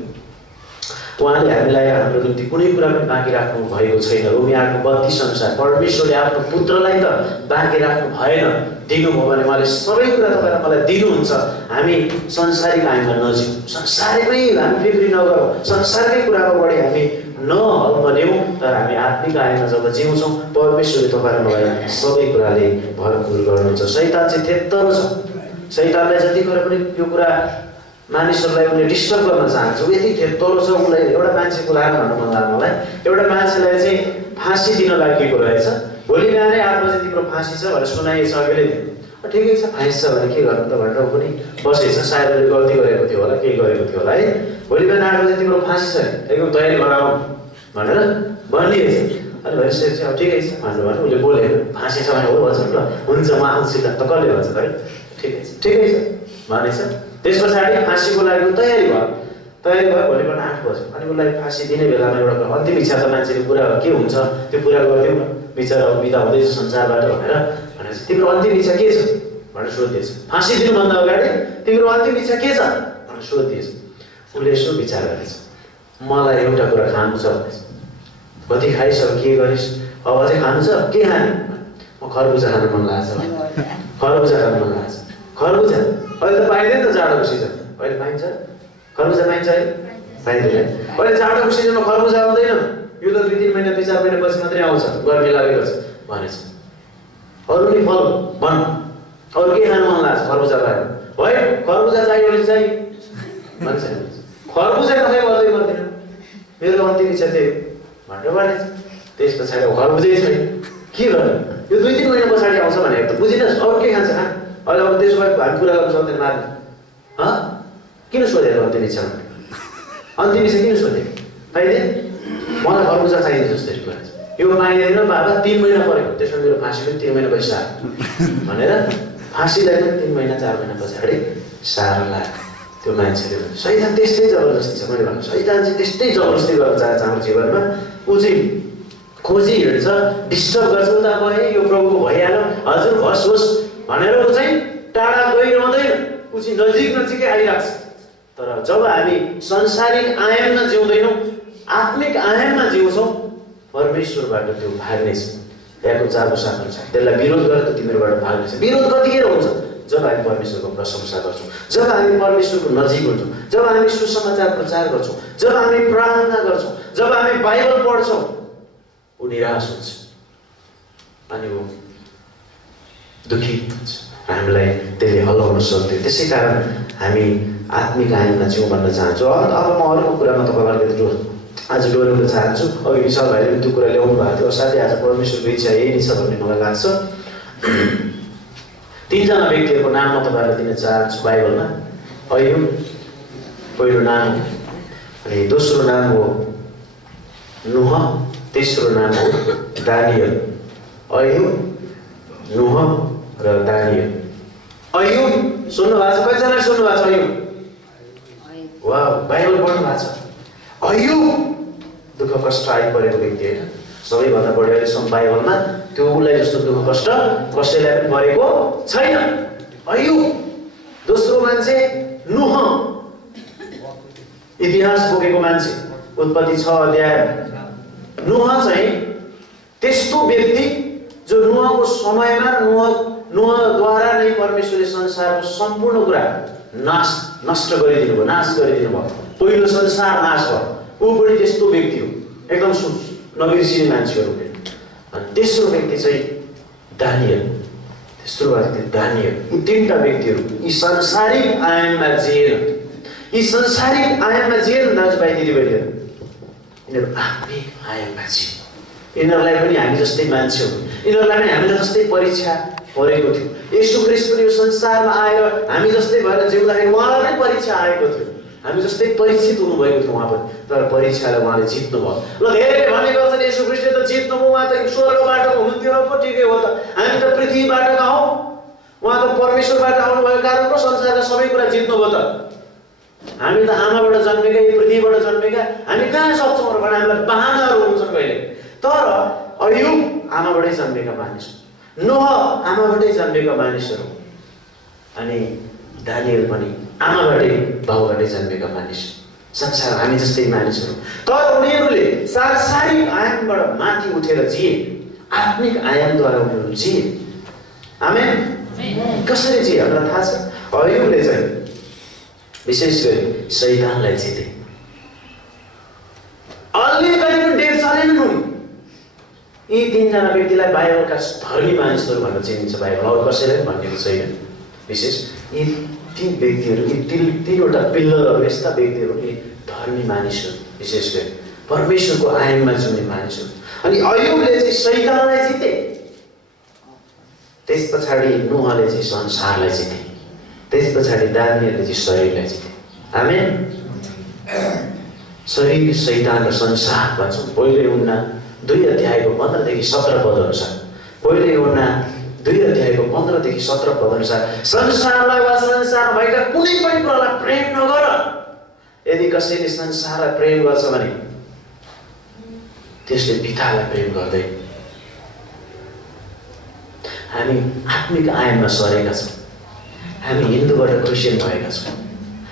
उहाँले हामीलाई हाम्रो निम्ति कुनै कुरा पनि बाँकी राख्नु भएको छैन। रोमी 8:32 अनुसार परमेश्वरले आफ्नो पुत्रलाई त बाँकी राख्नु भएन, दिनुभयो भने उहाँले सबै कुरा तपाईँलाई मलाई दिनुहुन्छ। हामी संसारिक आयाममा नजिउँ, संसारमै हामी बिक्री नगरौँ, संसारकै कुरामा बढी हामी नहल्मन्यौँ, तर हामी आत्मिक आयाममा जब जिउँछौँ परमेश्वरले तपाईँलाई मलाई सबै कुराले भरपुर गर्नुहुन्छ। शैतान चाहिँ त्यत्रो छ, शैतानलाई जतिखेर पनि यो कुरा मानिसहरूलाई उसले डिस्टर्ब गर्न चाहन्छ, यति थेत्रो छ। उसलाई एउटा मान्छेको उदाहरण भन्नु मन लाग्यो मलाई। एउटा मान्छेलाई चाहिँ फाँसी दिन लागेको रहेछ। भोलि बिहानै 8 बजे तिम्रो फाँसी छ भनेर सुनाइएछ अघिल्लै दिन। ठिकै छ, फाँसी छ भने के गर्नु त भनेर पनि बसेछ। सायद उसले गल्ती गरेको थियो होला, केही गरेको थियो होला है। भोलि बिहान 8 बजे तिम्रो फाँसी छ, एकदम तयारी गराऊ भनेर भनिएछ। अनि भइसकेपछि अब ठिकै छ भनेर भने उसले बोल्यो, फाँसी छ भने हो भन्छ ल, हुन्छ म आउँछु त कसले भन्छ त है, ठिकै छ भनेछ। त्यस पछाडि फाँसीको लागि तयारी भयो। भोलि बिहान 8 बज्यो। अनि उसलाई फाँसी दिने बेलामा एउटा अन्तिम इच्छा त मान्छेले पुरा के हुन्छ त्यो पुरा गरिदिउँ न, बिचरा बिदा हुँदैछ संसारबाट भनेर तिम्रो अन्तिम इच्छा के छ भनेर सोधिदिएछ। फाँसी दिनुभन्दा अगाडि तिम्रो अन्तिम इच्छा के छ भनेर सोधिदिएछ। उसले यसो विचार गरेछ, मलाई एउटा कुरा खानु छ भनेछ। कति खाइस्, अब के गरिस्, अब अझै खानु छ, के खाने? म खरबुजा खानु मन लागेछ, खरबुजा खानु मन लागेछ। खरबुजा अहिले त पाइँदैन त, जाडोको सिजन अहिले पाइन्छ, खरबुजा पाइन्छ है? पाइँदैन। अहिले जाडोको सिजनमा खरबुजा आउँदैन, यो त 2-3 महिना 2-4 महिना पछि मात्रै आउँछ, गर्मी लागेको छ भनेछ। अरू नि फल भन, अरू के खानु मन लाग्छ? खरबुजा पायो है, खरबुजा चाहियो भने चाहिँ भन्छ, खरबुजा नखाइ गर्दैन, मेरो अन्तिम इच्छा त्यही भनेर भनेछ। त्यस पछाडि खरबुजै छैन, के गर्नु? यो 2-3 महिना पछाडि आउँछ भनेको त बुझिनस्। अरू के खान्छ खान? अहिले अब त्यसो भए हामी कुरा गर्नु सक्दैन मार्नु। किन सोधेर अन्तिम इच्छा? अन्तिम इच्छा किन सोधे? पाइँदैन, मलाई खरबुजा चाहिन्छ जस्तै कुरा यो पाइँदैन बाबा, 3 महिना पऱ्यो, त्यसमा मेरो फाँसी पनि 3 महिना पछि सार भनेर फाँसीलाई पनि 3 महिना 4 महिना पछाडि सार्ला। त्यो मान्छेले भन्छ शैतान त्यस्तै जबरजस्ती छ। मैले भन्नु शैतान चाहिँ त्यस्तै जबरजस्ती गर्न चाहन्छ हाम्रो जीवनमा। ऊ चाहिँ खोजी हिँड्छ, डिस्टर्ब गर्छ। उता भयो यो प्रभुको भइहाल्यो, हजुर होस् होस् भनेर ऊ चाहिँ टाढा गइरहँदैन, ऊ चाहिँ नजिक नजिकै आइरहेको छ। तर जब हामी संसारिक आयाममा जिउँदैनौँ, आत्मिक आयाममा जिउँछौँ, परमेश्वरबाट त्यो भाग्नेछ। याको 4को 7 अनुसार त्यसलाई विरोध गरेर त तिमीहरूबाट भाग्नेछ। विरोध कतिखेर हुन्छ? जब हामी परमेश्वरको प्रशंसा गर्छौँ, जब हामी परमेश्वरको नजिक हुन्छौँ, जब हामी सुसमाचार प्रचार गर्छौँ, जब हामी प्रार्थना गर्छौँ, जब हामी बाइबल पढ्छौँ, ऊ निराश हुन्छ अनि ऊ दुखित हुन्छ। हामीलाई त्यसले हल्लाउन सक्दैन। त्यसै कारण हामी आत्मिक आयाममा जिउँ भन्न चाहन्छु। अब म अर्को कुरामा तपाईँलाई आज डोर्याउन चाहन्छु। अघि विशाल भाइले त्यो कुरा ल्याउनु भएको थियो। असाध्यै आज परमेश्वरको इच्छा यही नै छ भन्ने मलाई लाग्छ। 3 जना व्यक्तिहरूको नाम म तपाईँहरूलाई दिन चाहन्छु बाइबलमा। अय्युब पहिलो नाम, अनि दोस्रो नाम हो नुह, तेस्रो नाम हो दानियल। अय्युब, नुह र दानियल। अय्युब सुन्नु भएको छ? कतिजनाले सुन्नु भएको छ अय्युब? वाह, बाइबल पढ्नु भएको छ। अय्युब दुःख कष्ट आइपरेको व्यक्ति होइन। सबैभन्दा बढी अहिलेसम्म बाइबलमा त्यो उसलाई जस्तो दुःख कष्ट कसैलाई पनि परेको छैन। अय्युब। दोस्रो मान्छे नुह, इतिहास बोकेको मान्छे। उत्पत्ति 6 अध्याय। नुह चाहिँ त्यस्तो व्यक्ति जो नुहको समयमा नुहद्वारा नै परमेश्वरले संसारको सम्पूर्ण कुरा नष्ट गरिदिनु भयो, नाश गरिदिनु भयो। पहिलो संसार नाश भयो। ऊ पनि त्यस्तो व्यक्ति हो, एकदम नबिर्सिने मान्छेहरू। अनि तेस्रो व्यक्ति चाहिँ दानियल। तेस्रो व्यक्ति दानियल। यी 3टा व्यक्तिहरू यी संसारिक आयाममा जिएन। यी संसारिक आयाममा जिएन दाजुभाइ दिदीबहिनीहरू। यिनीहरू आत्मिक आयाममा जिए। यिनीहरूलाई पनि हामी जस्तै मान्छे हो। यिनीहरूलाई पनि हामीले जस्तै परीक्षा परेको थियो। येशू ख्रीष्ट पनि यो संसारमा आएर हामी जस्तै भएर जिउँदाखेरि उहाँलाई पनि परीक्षा आएको थियो। हामी जस्तै परीक्षित हुनुभएको थियो उहाँ पनि। तर परीक्षालाई उहाँले जित्नु भयो। ल धेरैले भन्ने गर्छन् येशू ख्रीष्टले त जित्नु भयो, उहाँ त स्वर्गबाट हुनुहुन्थ्यो र पो ठिकै हो त, हामी त पृथ्वीबाट हौँ, उहाँ त परमेश्वरबाट आउनुभएको कारण पो संसारका सबै कुरा जित्नु भयो त, हामी त आमाबाट जन्मेका, पृथ्वीबाट जन्मेका, हामी कहाँ सक्छौँ र भने हामीलाई बहानाहरू हुन्छन् कहिले। तर अय्युब आमाबाटै जन्मेका मानिस, नोह आमाबाटै जन्मेका मानिसहरू, अनि दानियल पनि आमाबाटै बाउबाटै जन्मेका मानिस। संसार हामी जस्तै मानिसहरू। तर उनीहरूले सांसारिक आयामबाट माथि उठेर जिए, आत्मिक आयामद्वारा उनीहरू जिए। आमेन। कसरी जिए हामीलाई थाहा छ। अय्युबले चाहिँ विशेष गरी शैतानलाई जिते। अलिकति पनि डेट चलेन उनी। यी 3 जना व्यक्तिलाई बाइबलका धर्मी मानिसहरू भनेर चिनिन्छ बाइबल। अरू कसैलाई पनि भनिएको छैन। विशेष यी 3 व्यक्तिहरू, यी 3वटा पिल्लरहरू, यस्ता व्यक्तिहरू यी धर्मी मानिसहरू, विशेष गरी परमेश्वरको आयाममा जिउने मानिसहरू। अनि अय्युबले चाहिँ शैतानलाई जिते। त्यस पछाडि नुहले चाहिँ संसारलाई जिते। त्यस पछाडि दानियलले चाहिँ शरीरलाई जिते। आमेन। शरीर, शैतान र संसार भन्छौँ। पहिलो यूहन्ना 2 अध्यायको 15 देखि 17 पद अनुसार, पहिलो यूहन्ना 2 अध्यायको 15 देखि 17 पद अनुसार, संसारलाई वा संसारमा भएका कुनै पनि कुरालाई प्रेम नगर। यदि कसैले संसारलाई प्रेम गर्छ भने त्यसले पितालाई प्रेम गर्दैन। हामी आत्मिक आयाममा सरेका छौँ। हामी हिन्दूबाट क्रिस्चियन भएका छौँ।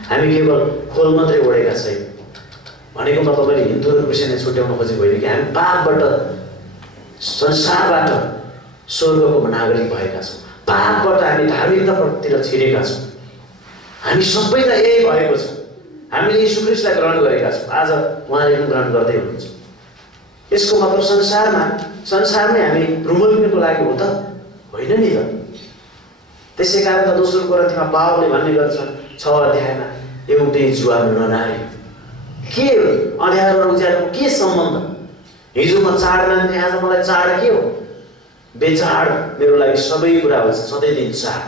हामी केवल खोल मात्रै ओढेका छैन। भनेको म तपाईँले हिन्दू र क्रिस्चियनलाई छुट्याउन खोजेको होइन कि हामी पापबाट, संसारबाट स्वर्गको नागरिक भएका छौँ। पापबाट हामी धार्मिकतातिर छिरेका छौँ। हामी सबैलाई यही भएको छ। हामीले येशू ख्रीष्टलाई ग्रहण गरेका छौँ। आज उहाँले पनि ग्रहण गर्दै हुनुहुन्छ। यसको मतलब संसारमै हामी रुमल्नको लागि हो त होइन नि त। त्यसै कारण त दोस्रो कोरिन्थीमा पावलले भन्ने गर्छन् 6 अध्यायमा, एउटै जुवा ननारी। के अँध्यारो र उज्यालोको के सम्बन्ध? हिजो म चाड मान्थे, आज मलाई चाड के हो? बेचाड। मेरो लागि सबै कुरा हुन्छ, सधैँ दिन चाड।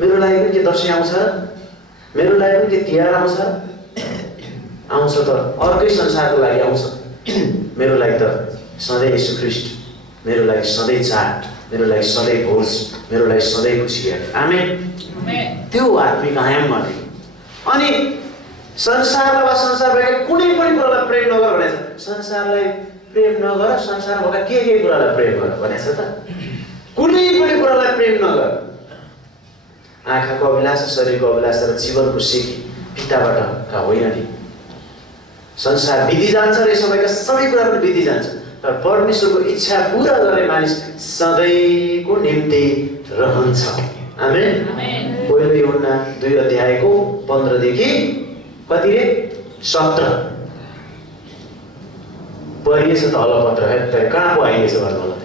मेरो लागि पनि के दसैँ आउँछ, मेरो लागि पनि के तिहार आउँछ त अर्कै संसारको लागि आउँछ। मेरो लागि त सधैँ येशू ख्रीष्ट, मेरो लागि सधैँ चाड, मेरो लागि सधैँ भोज, मेरो लागि सधैँ खुसी। आमेन। त्यो आत्मिक आयाममा नै। अनि संसारलाई वा संसारबाट कुनै पनि कुरालाई प्रेम नगर भनेछ। संसारलाई प्रेम नगर, संसारमा भएका के कुरालाई प्रेम गर भनेछ त। कुनै पनि कुरालाई प्रेम नगर। आँखाको अभिलाषा, शरीरको अभिलाषा र जीवनको सिकी पिताबाट होइन नि। संसार बिति जान्छ र सबैका सबै कुरा पनि बिति जान्छ, तर परमेश्वरको इच्छा पूरा गर्ने मानिस सधैँको निम्ति रहन्छ। आमेन। पहिलो यूहन्ना 2:15 देखि कति रे 17 परिएछ त अलपत्र है। तर कहाँ पो आइएछ भन्नु होला,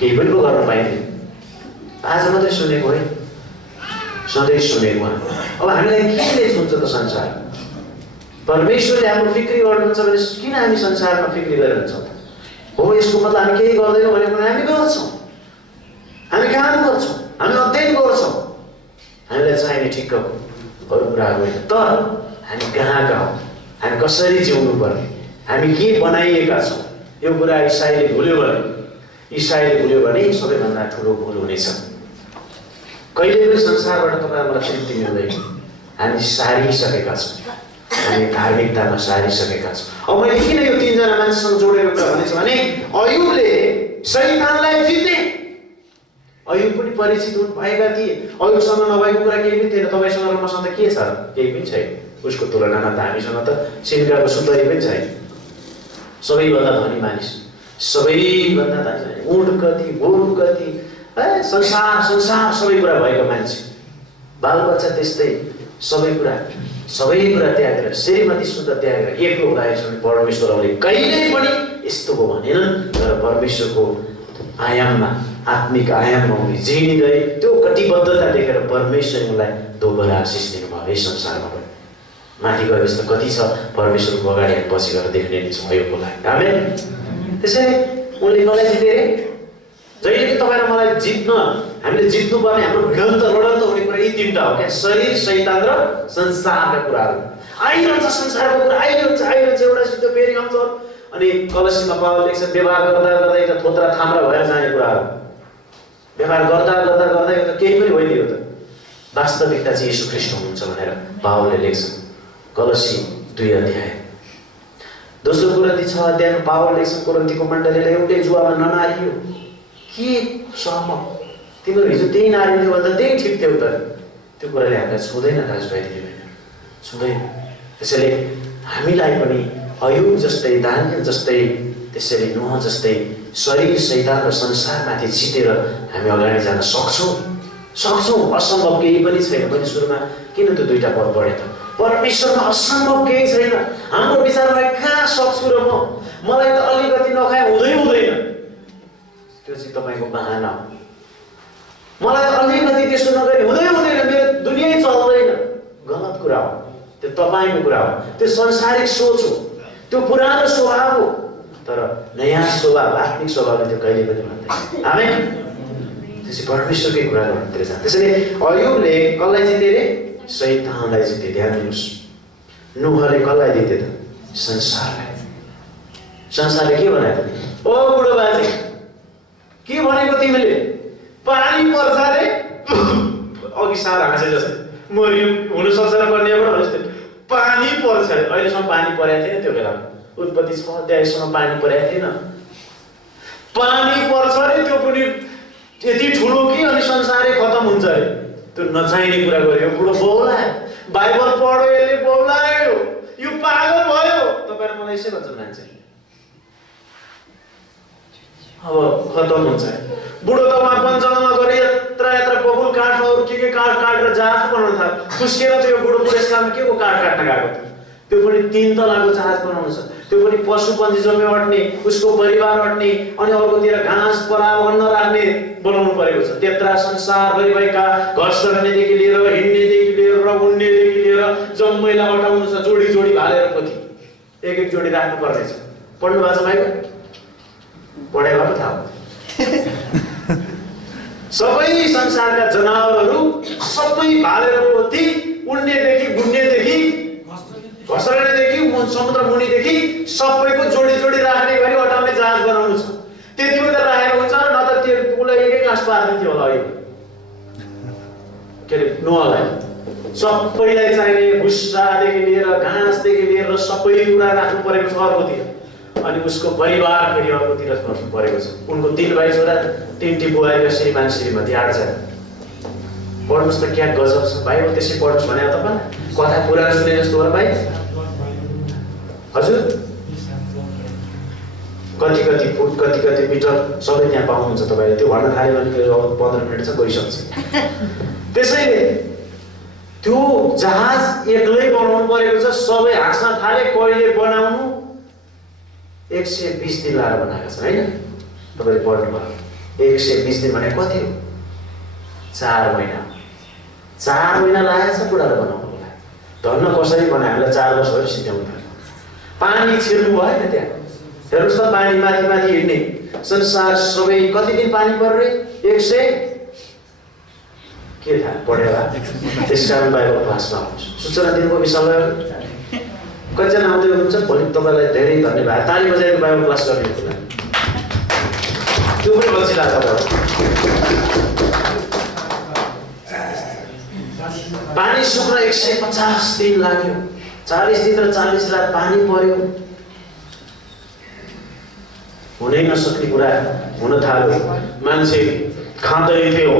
केही पनि पो गर्न पाइँदैन। आज मात्रै सुनेको है, सधैँ सुनेको। अब हामीलाई केले छुन्छ त संसार? परमेश्वरले हाम्रो फिक्री गर्नुहुन्छ भने किन हामी संसारमा फिक्री गरिरहन्छौँ? हो, यसको मतलब हामी केही गर्दैनौँ भने पनि हामी गर्छौँ, हामी काम गर्छौँ, हामी अध्ययन गर्छौँ। हामीलाई चाहिने ठिक्क अरू कुराहरू होइन, तर हामी कहाँका हौँ, हामी कसरी जिउनु पर्ने, हामी के बनाइएका छौँ, यो कुरा इसाईले भुल्यो भने सबैभन्दा ठुलो भुल हुनेछ। कहिले पनि संसारबाट तपाईँ मलाई तृप्ति मिल्दैन। हामी सारिसकेका छौँ, हामी धार्मिकतामा सारिसकेका छौँ। अब मैले किन यो 3 जना मान्छेसँग जोडेर कुरा भनेछु भने अयुबले शैतानलाई जिते। अयुब पनि परिचित भएका थिए। अयुबसँग नभएको कुरा केही पनि थिएन। तपाईँसँग र मसँग त के छ? केही पनि छैन। उसको तुलनामा त हामीसँग त सिन्काको सुतरी पनि छैन। सबैभन्दा धनी मानिस, सबैभन्दा धनी, ऊँट कति, गोरु कति, संसार सबै कुरा भएको मान्छे, बालबच्चा त्यस्तै, सबै कुरा त्यागेर, श्रीमती सुन्दा त्यागेर एक्लो हुँदाखेरि परमेश्वरले कहिल्यै पनि यस्तो हो भनेनन्। तर परमेश्वरको आयाममा, आत्मिक आयाममा उनी जिँदै त्यो कटिबद्धता देखेर परमेश्वरलाई दोब्बर आशिष दिनुभयो। यस संसारमा पनि माथि गएपछि त कति छ परमेश्वरको अगाडि पछि गएर देख्ने सहयोगको लागि। आमेन। त्यसैले उनले मलाई जिते रे। जहिले कि तपाईँ र मलाई जित्न, हामीले जित्नुपर्ने हाम्रो भिडन्त लडन्त हुने कुरा यी 3टा हो क्या। शरीर, शैतान र संसारका कुराहरू आइरहन्छ। संसारको कुरा आइरहन्छ एउटासित फेरि आउँछ। अनि कलसीमा पावल लेख्छ व्यवहार गर्दा एउटा थोत्रा थाम्रा भएर जाने कुराहरू। व्यवहार गर्दा केही पनि होइन। यो त वास्तविकता चाहिँ येशू ख्रीष्ट हुनुहुन्छ भनेर पावलले लेख्छ कलसी 2 अध्याय। दोस्रो कोरिन्थी 6 अध्यायमा पावल लेख्छ कोरिन्थीको मण्डलीलाई एउटै जुवामा ननारियो। के सहमत? तिमीहरू हिजो त्यही नारिन्थ्यो भन्दा त्यही ठिक थियो त। त्यो कुराले हामीलाई छुँदैन दाजुभाइ दिदीबहिनी, छुँदैन। त्यसैले हामीलाई पनि अयुब जस्तै, दानियल जस्तै, त्यसैले नोह जस्तै शरीर, शैतान र संसारमाथि जितेर हामी अगाडि जान सक्छौँ। असम्भव केही पनि छैन। मैले सुरुमा किन त्यो 2टा पद पढेँ त? परमेश्वरमा असम्भव केही छैन। हाम्रो विचारमा कहाँ सक्छु र मलाई त अलिकति नखाए हुँदैन। त्यो चाहिँ तपाईँको बहाना हो। मलाई अलिकति त्यसो नगरी हुँदैन, मेरो दुनियाँ चल्दैन। गलत कुरा हो। त्यो तपाईँको कुरा हो। त्यो संसारिक सोच हो, त्यो पुरानो स्वभाव हो। तर नयाँ स्वभाव, आत्मिक स्वभावले त्यो कहिले पनि भन्दैन। आमेन। त्यसै परमेश्वरकै कुरा गर्नुतिर जान्छ। त्यसैले अयुबले कसलाई जिते रे? शैतानलाई जिते। ध्यान दिनुहोस्। नोहले कसलाई जिते त? संसारलाई। संसारले के बनायो त? ओ बुढो बाजे, के भनेको तिमीले? पानी पर्छ रे। अघि सारा हाँसे जस्तै मरियो हुनसक्छ र कन्याबाट जस्तै पानी पर्छ रे। अहिलेसम्म पानी परेको थिएन। त्यो बेला उत्पत्ति 6 अध्यायसम्म पानी परेको थिएन। पानी पर्छ रे, त्यो पनि यति ठुलो कि अनि संसारै खतम हुन्छ रे। त्यो नचाहिने कुरा गर्यो। बुढो बौलायो। बाइबल पढ्यो, यसले बौलायो, यो पागल भयो। तपाईहरु मलाई यसै भन्छ मान्छे। अब खतम हुन्छ। बुढो त उहाँ पञ्चममा गरे यत्र बबुल काठहरू के काठ काटेर जहाज बनाउन थाल्यो। खुस्केर त्यो बुढो बुढेसकालमा के को काठ काट्न गएको? त्यो पनि 3 तलाको जहाज बनाउनु छ। त्यो पनि पशु पन्छी जम्मे अट्ने, उसको परिवार अट्ने, अनि अर्कोतिर घाँस पराल अन्न राख्ने बनाउनु परेको छ। त्यत्रा संसारभरि भएका घर सर्नेदेखि लिएर, हिँड्नेदेखि लिएर, उड्नेदेखि लिएर जम्मैलाई अटाउनु छ। जोडी जोडी भालेर पोथी एक जोडी राख्नु पर्ने छ। पढ्नु भएको छ भाइको? पढेको थाहा हो। सबै संसारका जनावरहरू सबै भालेर पोथी, उड्नेदेखि, गुड्नेदेखि, घस्रनेदेखि, समुद्र मुनिदेखि सबैको जोडी जोडी राख्ने गरी अटाउने जहाज बनाउनु छ। त्यति मात्र राखेको हुन्छ, न त त्यो उसलाई एकै घाँस पारिदिन्थ्यो होला। के अरे नोहलाई सबैलाई चाहिने भुस्सादेखि लिएर, घाँसदेखि लिएर सबै कुरा राख्नु परेको छ अर्कोतिर। अनि उसको परिवार फेरि अर्कोतिर बस्नु परेको छ। उनको 3 भाइ छोरा, 3टी बुहारी र श्रीमान श्रीमती 8 जना। पढ्नुहोस् त क्या गजब छ बाइबल त्यसै पढ्नुहोस् भने तपाईँ कथा पुरानो सुने जस्तो हो र भाइ हजुर कति कति फुट कति कति मिटर सबै त्यहाँ पाउनुहुन्छ तपाईँले त्यो भन्न थाल्यो भने 15 मिनट चाहिँ गइसक्छ त्यसैले त्यो जहाज एक्लै बनाउनु परेको छ सबै हाँस्न थाले कहिले बनाउनु 120 दिन लाएर बनाएका छन् हैन तपाईले पढ्नु भयो 120 दिन भने कति हो 4 महिना 4 महिना लागेको छ बुढाले बनाउनुलाई धन्न कसरी बनायो हामीलाई 4 वर्षहरू सिध्याउनु पर्यो पानी छिर्नु भएन त्यहाँ हेर्नुस् त पानी माथि माथि हिँड्ने संसार सबै कति दिन पानी पर्यो रे 100 के थाहा पढेला त्यसकारण बाइबल क्लासमा आउँछु सूचना दिनुको विषयमा कतिजना आउँदै हुनुहुन्छ भोलि तपाईँलाई धेरै धन्यवाद ताली बजाएर बाइबल क्लास गर्ने कुरा त्यो पनि बचिला पानी सुक्न 150 दिन लाग्यो 40 दिन र 40 रात पानी पर्यो हुनै नसक्ने कुरा हुन थाल्यो मान्छे खाँदै थियो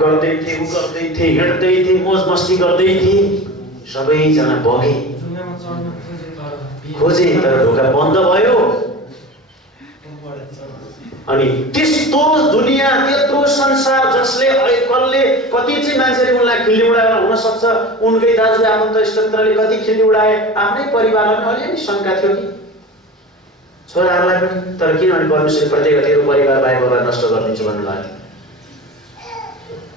गर्दै थिए गर्दै थिए हिँड्दै थिए मोज मस्ती गर्दै थिए सबैजना बगे खोजे तर ढोका बन्द भयो अनि त्यस्तो दुनिया त्यत्रो संसार जसले कसले कति चाहिँ मान्छेले उनलाई खिल्ली उडाएर हुन सक्छ उनकै दाजु आफन्त इष्टमित्रले कति खिल्ली उडाए आफ्नै परिवारमा पनि अलिअलि शङ्का थियो कि छोराहरूलाई पनि तर किनभने परमेश्वरले प्रत्येक तेरो परिवार बाइबललाई नष्ट गरिदिन्छु भन्नु लाग्यो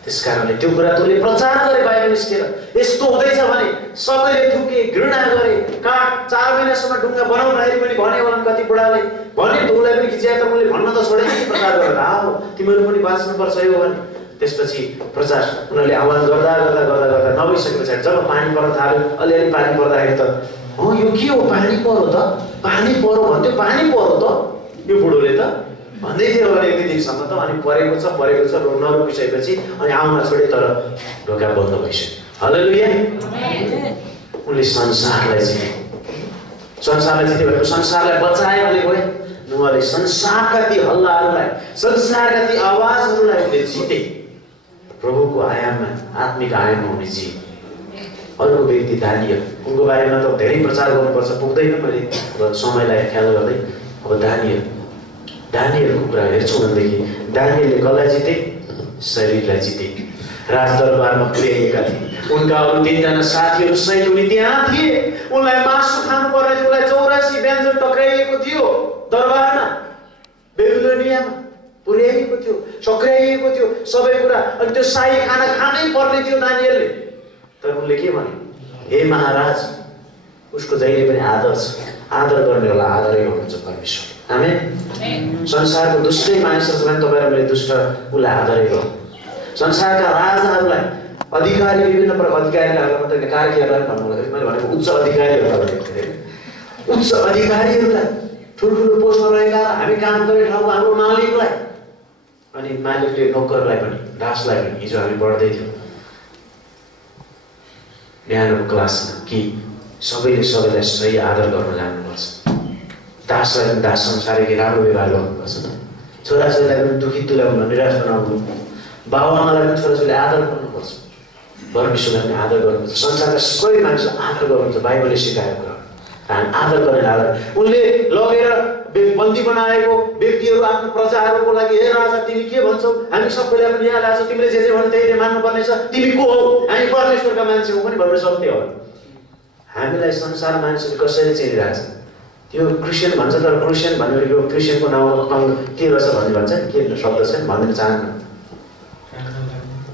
त्यसकारणले त्यो कुरा तँले प्रचार गरे बाहिर निस्केर यस्तो हुँदैछ भने सबैले थुके घृणा गरे काट 4 महिनासम्म ढुङ्गा बनाउँदाखेरि पनि भने होला कति बुढाले भने त उसलाई पनि खिच्या त मैले भन्न त छोडेँ प्रचार गरेर आओ तिमीहरू पनि बाँच्नुपर्छ यो भने त्यसपछि प्रचार उनीहरूले आह्वान गर्दा गर्दा गर्दा गर्दा नभइसकेपछि जब पानी पर्न थाल्यो अलिअलि पानी पर्दाखेरि त यो के हो पानी पर्यो त पानी पर्यो भन्थ्यो पानी पर्यो त यो बुढोले त भन्दै थियो भने 1 दिनसम्म त अनि परेको छ नरोकिसकेपछि अनि आउन छोडे तर ढोका बन्द भइसक्यो हालेलुया उनले संसारलाई जिते संसारलाई बचाए भने गए उहाँले संसारका ती हल्लाहरूलाई संसारका ती आवाजहरूलाई उनले जिते प्रभुको आयाममा आत्मिक आयाममा उनले जिते अर्को व्यक्ति दानियल उनको बारेमा त धेरै प्रचार गर्नुपर्छ पुग्दैन मैले अब समयलाई ख्याल गर्दै अब दानियलको कुरा हेर्छौँ भनेदेखि दानियलले कसलाई जिते शरीरलाई जिते राजदरबारमा पुर्याइएका थिए उनका अरू 3 जना साथीहरू सहित उनी त्यहाँ थिए उनलाई मासु खानु पर्ने थियो उनलाई 84 व्यञ्जन टक्राइएको थियो दरबारमा बेबिलोनियामा पुर्याइएको थियो सक्राइएको थियो सबै कुरा अनि त्यो शाही खाना खानै पर्ने थियो दानियलले तर उनले के भने हे महाराज उसको जहिले पनि आदर छ आदर गर्नेलाई आदरै गर्नुहुन्छ परमेश्वर आमेन संसारको दुष्टै मानिसहरू छन् तपाईहरु मैले दुष्ट उसलाई आदरै गर्नु संसारका राजाहरूलाई अधिकारी विभिन्न प्रकार अधिकारीहरूलाई मात्र कार्यहरूलाई भन्नुलाई मैले भनेको उच्च अधिकारीहरूलाई भनेको उच्च अधिकारीहरूलाई ठुलठुलो पोस्टमा रहेका हामी काम गर्ने ठाउँको हाम्रो मालिकलाई अनि मालिकले नोकरलाई पनि दासलाई पनि हिजो हामी पढ्दै थियौँ बिहानको क्लासमा कि सबैले सबैलाई सही आदर गर्न जान्नुपर्छ दासलाई पनि दास संसारकै राम्रो व्यवहार गर्नुपर्छ छोराछोरीलाई पनि दुखी तुल्याउनु निराश बनाउनु बाबुआमालाई पनि छोराछोरीले आदर गर्नुपर्छ परमेश्वरलाई पनि आदर गर्नुपर्छ संसारका सबै मानिसलाई आदर गर्नुपर्छ बाइबलले सिकाएको कुरा हामी आदर गर्ने आदर उनले लगेर बन्दी बनाएको व्यक्तिहरू आफ्नो प्रजाहरूको लागि हे राजा तिमी के भन्छौ हामी सबैलाई पनि यहाँ ल्याछौ तिमीले जे भन्नु त्यही मान्नुपर्नेछ तिमी को हौ हामी परमेश्वरका मान्छे हौ पनि भन्न सक्ने हो हामीलाई संसार मानिसहरूले कसरी चिनिरहेछ त्यो क्रिस्चियन भन्छ तर क्रिस्चियन भनेर यो क्रिस्चियनको नाउँ के रहेछ भन्ने भन्छ के शब्द छ भन्न चाहन्न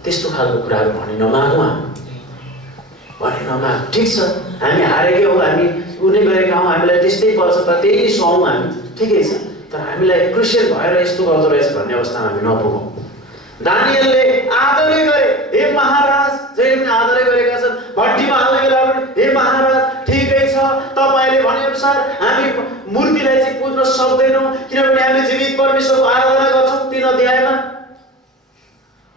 त्यस्तो खालको कुराहरू भने नमागौँ भने नमाग ठिक छ हामी हारेकै हौ हामी उनी गरेका हौँ हामीलाई त्यस्तै पर्छ तर त्यही सहौँ हामी ठिकै छ तर हामीलाई क्रिस्चियन भएर यस्तो गर्दो रहेछ भन्ने अवस्थामा हामी नपुगौँ दानियलले आदरै गरे हे महाराज जहिले पनि आदरै गरेका छन् भट्टीमा हाल्ने बेला पनि हे महाराज ठिकै छ तपाईँले भनेअनुसार हामी मूर्तिलाई चाहिँ पुज्न सक्दैनौँ किनभने हामीले जीवित परमेश्वरको आराधना गर्छौँ 3 अध्यायमा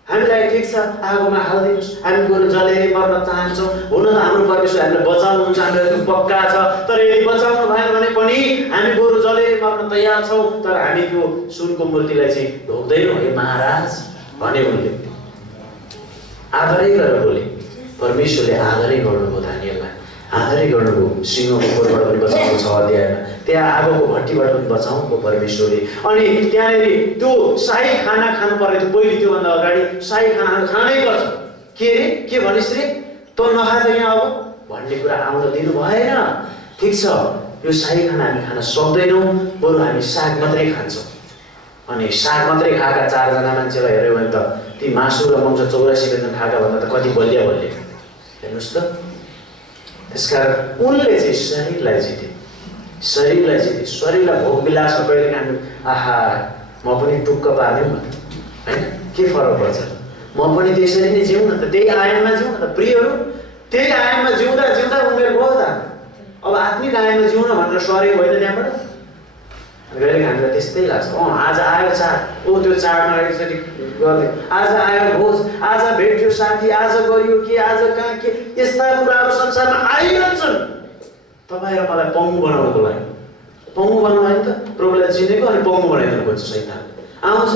हामीलाई ठिक छ आगोमा हालिदिनुहोस् हामी गएर जलेर मर्न चाहन्छौँ हुन त हाम्रो परमेश्वर हामीलाई बचाउनुहुन्छ हामीलाई पक्का छ तर यदि बचाउनु भएन भने पनि हामी बरु जलेर मर्न तयार छौँ तर हामी त्यो सुनको मूर्तिलाई चाहिँ ढोक्दैनौँ हे महाराज भने उनले आदरै गरेर बोले। परमेश्वरले आदरै गर्नुभयो दानियललाई, आदरै गर्नुभयो। सिंहको खोरबाट पनि बचाउनु 6 अध्यायमा, त्यहाँ आगोको भट्टीबाट पनि बचाउनुभयो परमेश्वरले। अनि त्यहाँनिर त्यो शाही खाना खानु पर्ने थियो पहिले, त्योभन्दा अगाडि शाही खाना खानै पर्छ। के रे, के भनिस् रे, तँ नखाएर यहाँ अब भन्ने कुरा आउन दिनु भएन। ठिक छ, यो शाही खाना हामी खान सक्दैनौँ, बरु हामी साग मात्रै खान्छौँ। अनि साग मात्रै खाएका 4 जना मान्छेलाई हेऱ्यो भने त ती मासु र मांस 84 व्यञ्जन खाएका भन्दा त कति बलिया बलिया, हेर्नुहोस् त। त्यसकारण उनले चाहिँ शरीरलाई जिते, शरीरलाई जिते। शरीरलाई भोग विलासमा कहिले हामी आहा म पनि टुक्क पार्दिउँ न, होइन, के फरक पर्छ, म पनि त्यसरी नै जिउँ न त, त्यही आयाममा जिउँ न त प्रियहरू। त्यही आयाममा जिउँदा जिउँदा उमेर भयो त, अब आत्मिक आयाममा जिउँ न भनेर सरेको होइन त्यहाँबाट। कहिले हामीलाई त्यस्तै लाग्छ, आज आयो चाड, त्यो चाडमा एकचोटि गर्ने, आज आयो भोज, आज भेट्यो साथी, आज गरियो के, आज कहाँ के, यस्ता कुराहरू संसारमा आइरहन्छन् तपाईँ र मलाई पङ्गु बनाउनको लागि। पङ्गु बनाउनु होइन त, प्रभुलाई चिनेको अनि पङ्गु बनाइदिनु खोज्छ शैतान। आउँछ,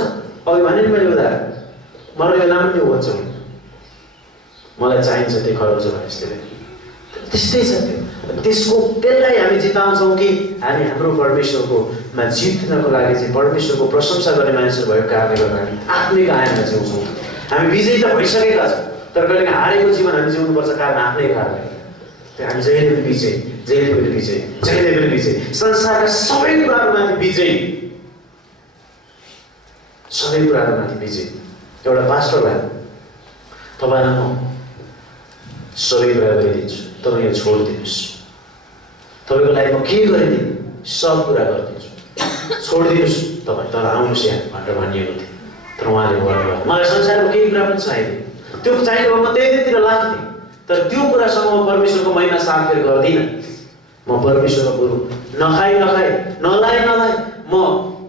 अघि भने नि मैले उदाहरण, मर्ने बेलामा पनि खोज्छ, मलाई चाहिन्छ त्यो खराउँछ भने त्यस्तै छ त्यो। त्यसलाई हामी जिताउँछौँ कि हामी हाम्रो परमेश्वरकोमा जित्नको लागि चाहिँ परमेश्वरको प्रशंसा गर्ने मानिसहरू भएको कारणले गर्दा हामी आत्मिक आयाममा जिउँछौँ। हामी विजयी त भइसकेका छौँ, तर कहिले हारेको जीवन हामी जिउनुपर्छ, कारण आफ्नै कारणले। हामी जहिले पनि विजय, जहिले पनि विजय, जहिले पनि विजय, संसारका सबै कुराहरूमाथि विजय, सबै कुराहरूमाथि विजय। एउटा पास्टरलाई तपाईँलाई म सबै कुरा गरिदिन्छु, तपाईँ यो छोडिदिनुहोस्, तपाईँको लागि म के गरिदिनु, सब कुरा गरिदिन्छु, छोडिदिनुहोस् तपाईँ, तर आउनुहोस् यहाँ भनेर भनिएको थियो। तर उहाँले भन्नुभयो मलाई संसारको केही कुरा पनि चाहिँदैन, त्यो चाहिएको म त्यहीतिर लाग्थेँ, तर त्यो कुरासँग म परमेश्वरको महिमा साथ गर्दिनँ। म परमेश्वरको बरु नखाइ नलाइ म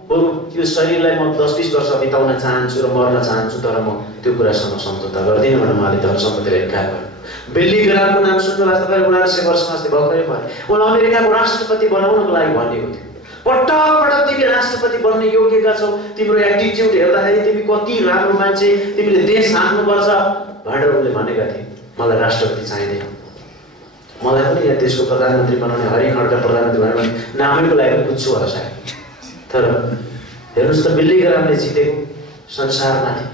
बरु त्यो शरीरलाई म 10-20 वर्ष बिताउन चाहन्छु र मर्न चाहन्छु, तर म त्यो कुरासँग सम्झौता गर्दिनँ भनेर उहाँले धन सम्पत्तिलाई इन्कार गर्नु। बिल्ली ग्राहमको नाम सुन्नुभएको छ तपाईँ, 1900 वर्षमा अस्ति भर्खरै भयो, उनलाई अमेरिकाको राष्ट्रपति बनाउनको लागि भनिएको थियो। पटक तिमी राष्ट्रपति बन्ने योग्यका छौ, तिम्रो एटिट्युड हेर्दाखेरि तिमी कति राम्रो मान्छे, तिमीले देश हाँक्नुपर्छ भनेर उनले भनेका थिए। मलाई राष्ट्रपति चाहिँदैन, मलाई पनि यहाँ देशको प्रधानमन्त्री बनाउने, हरिखड्का प्रधानमन्त्री भनेर भने नामैको लागि बुझ्छु होला सायद। तर हेर्नुहोस् त, बिल्ली ग्राहमले जितेको संसारमाथि,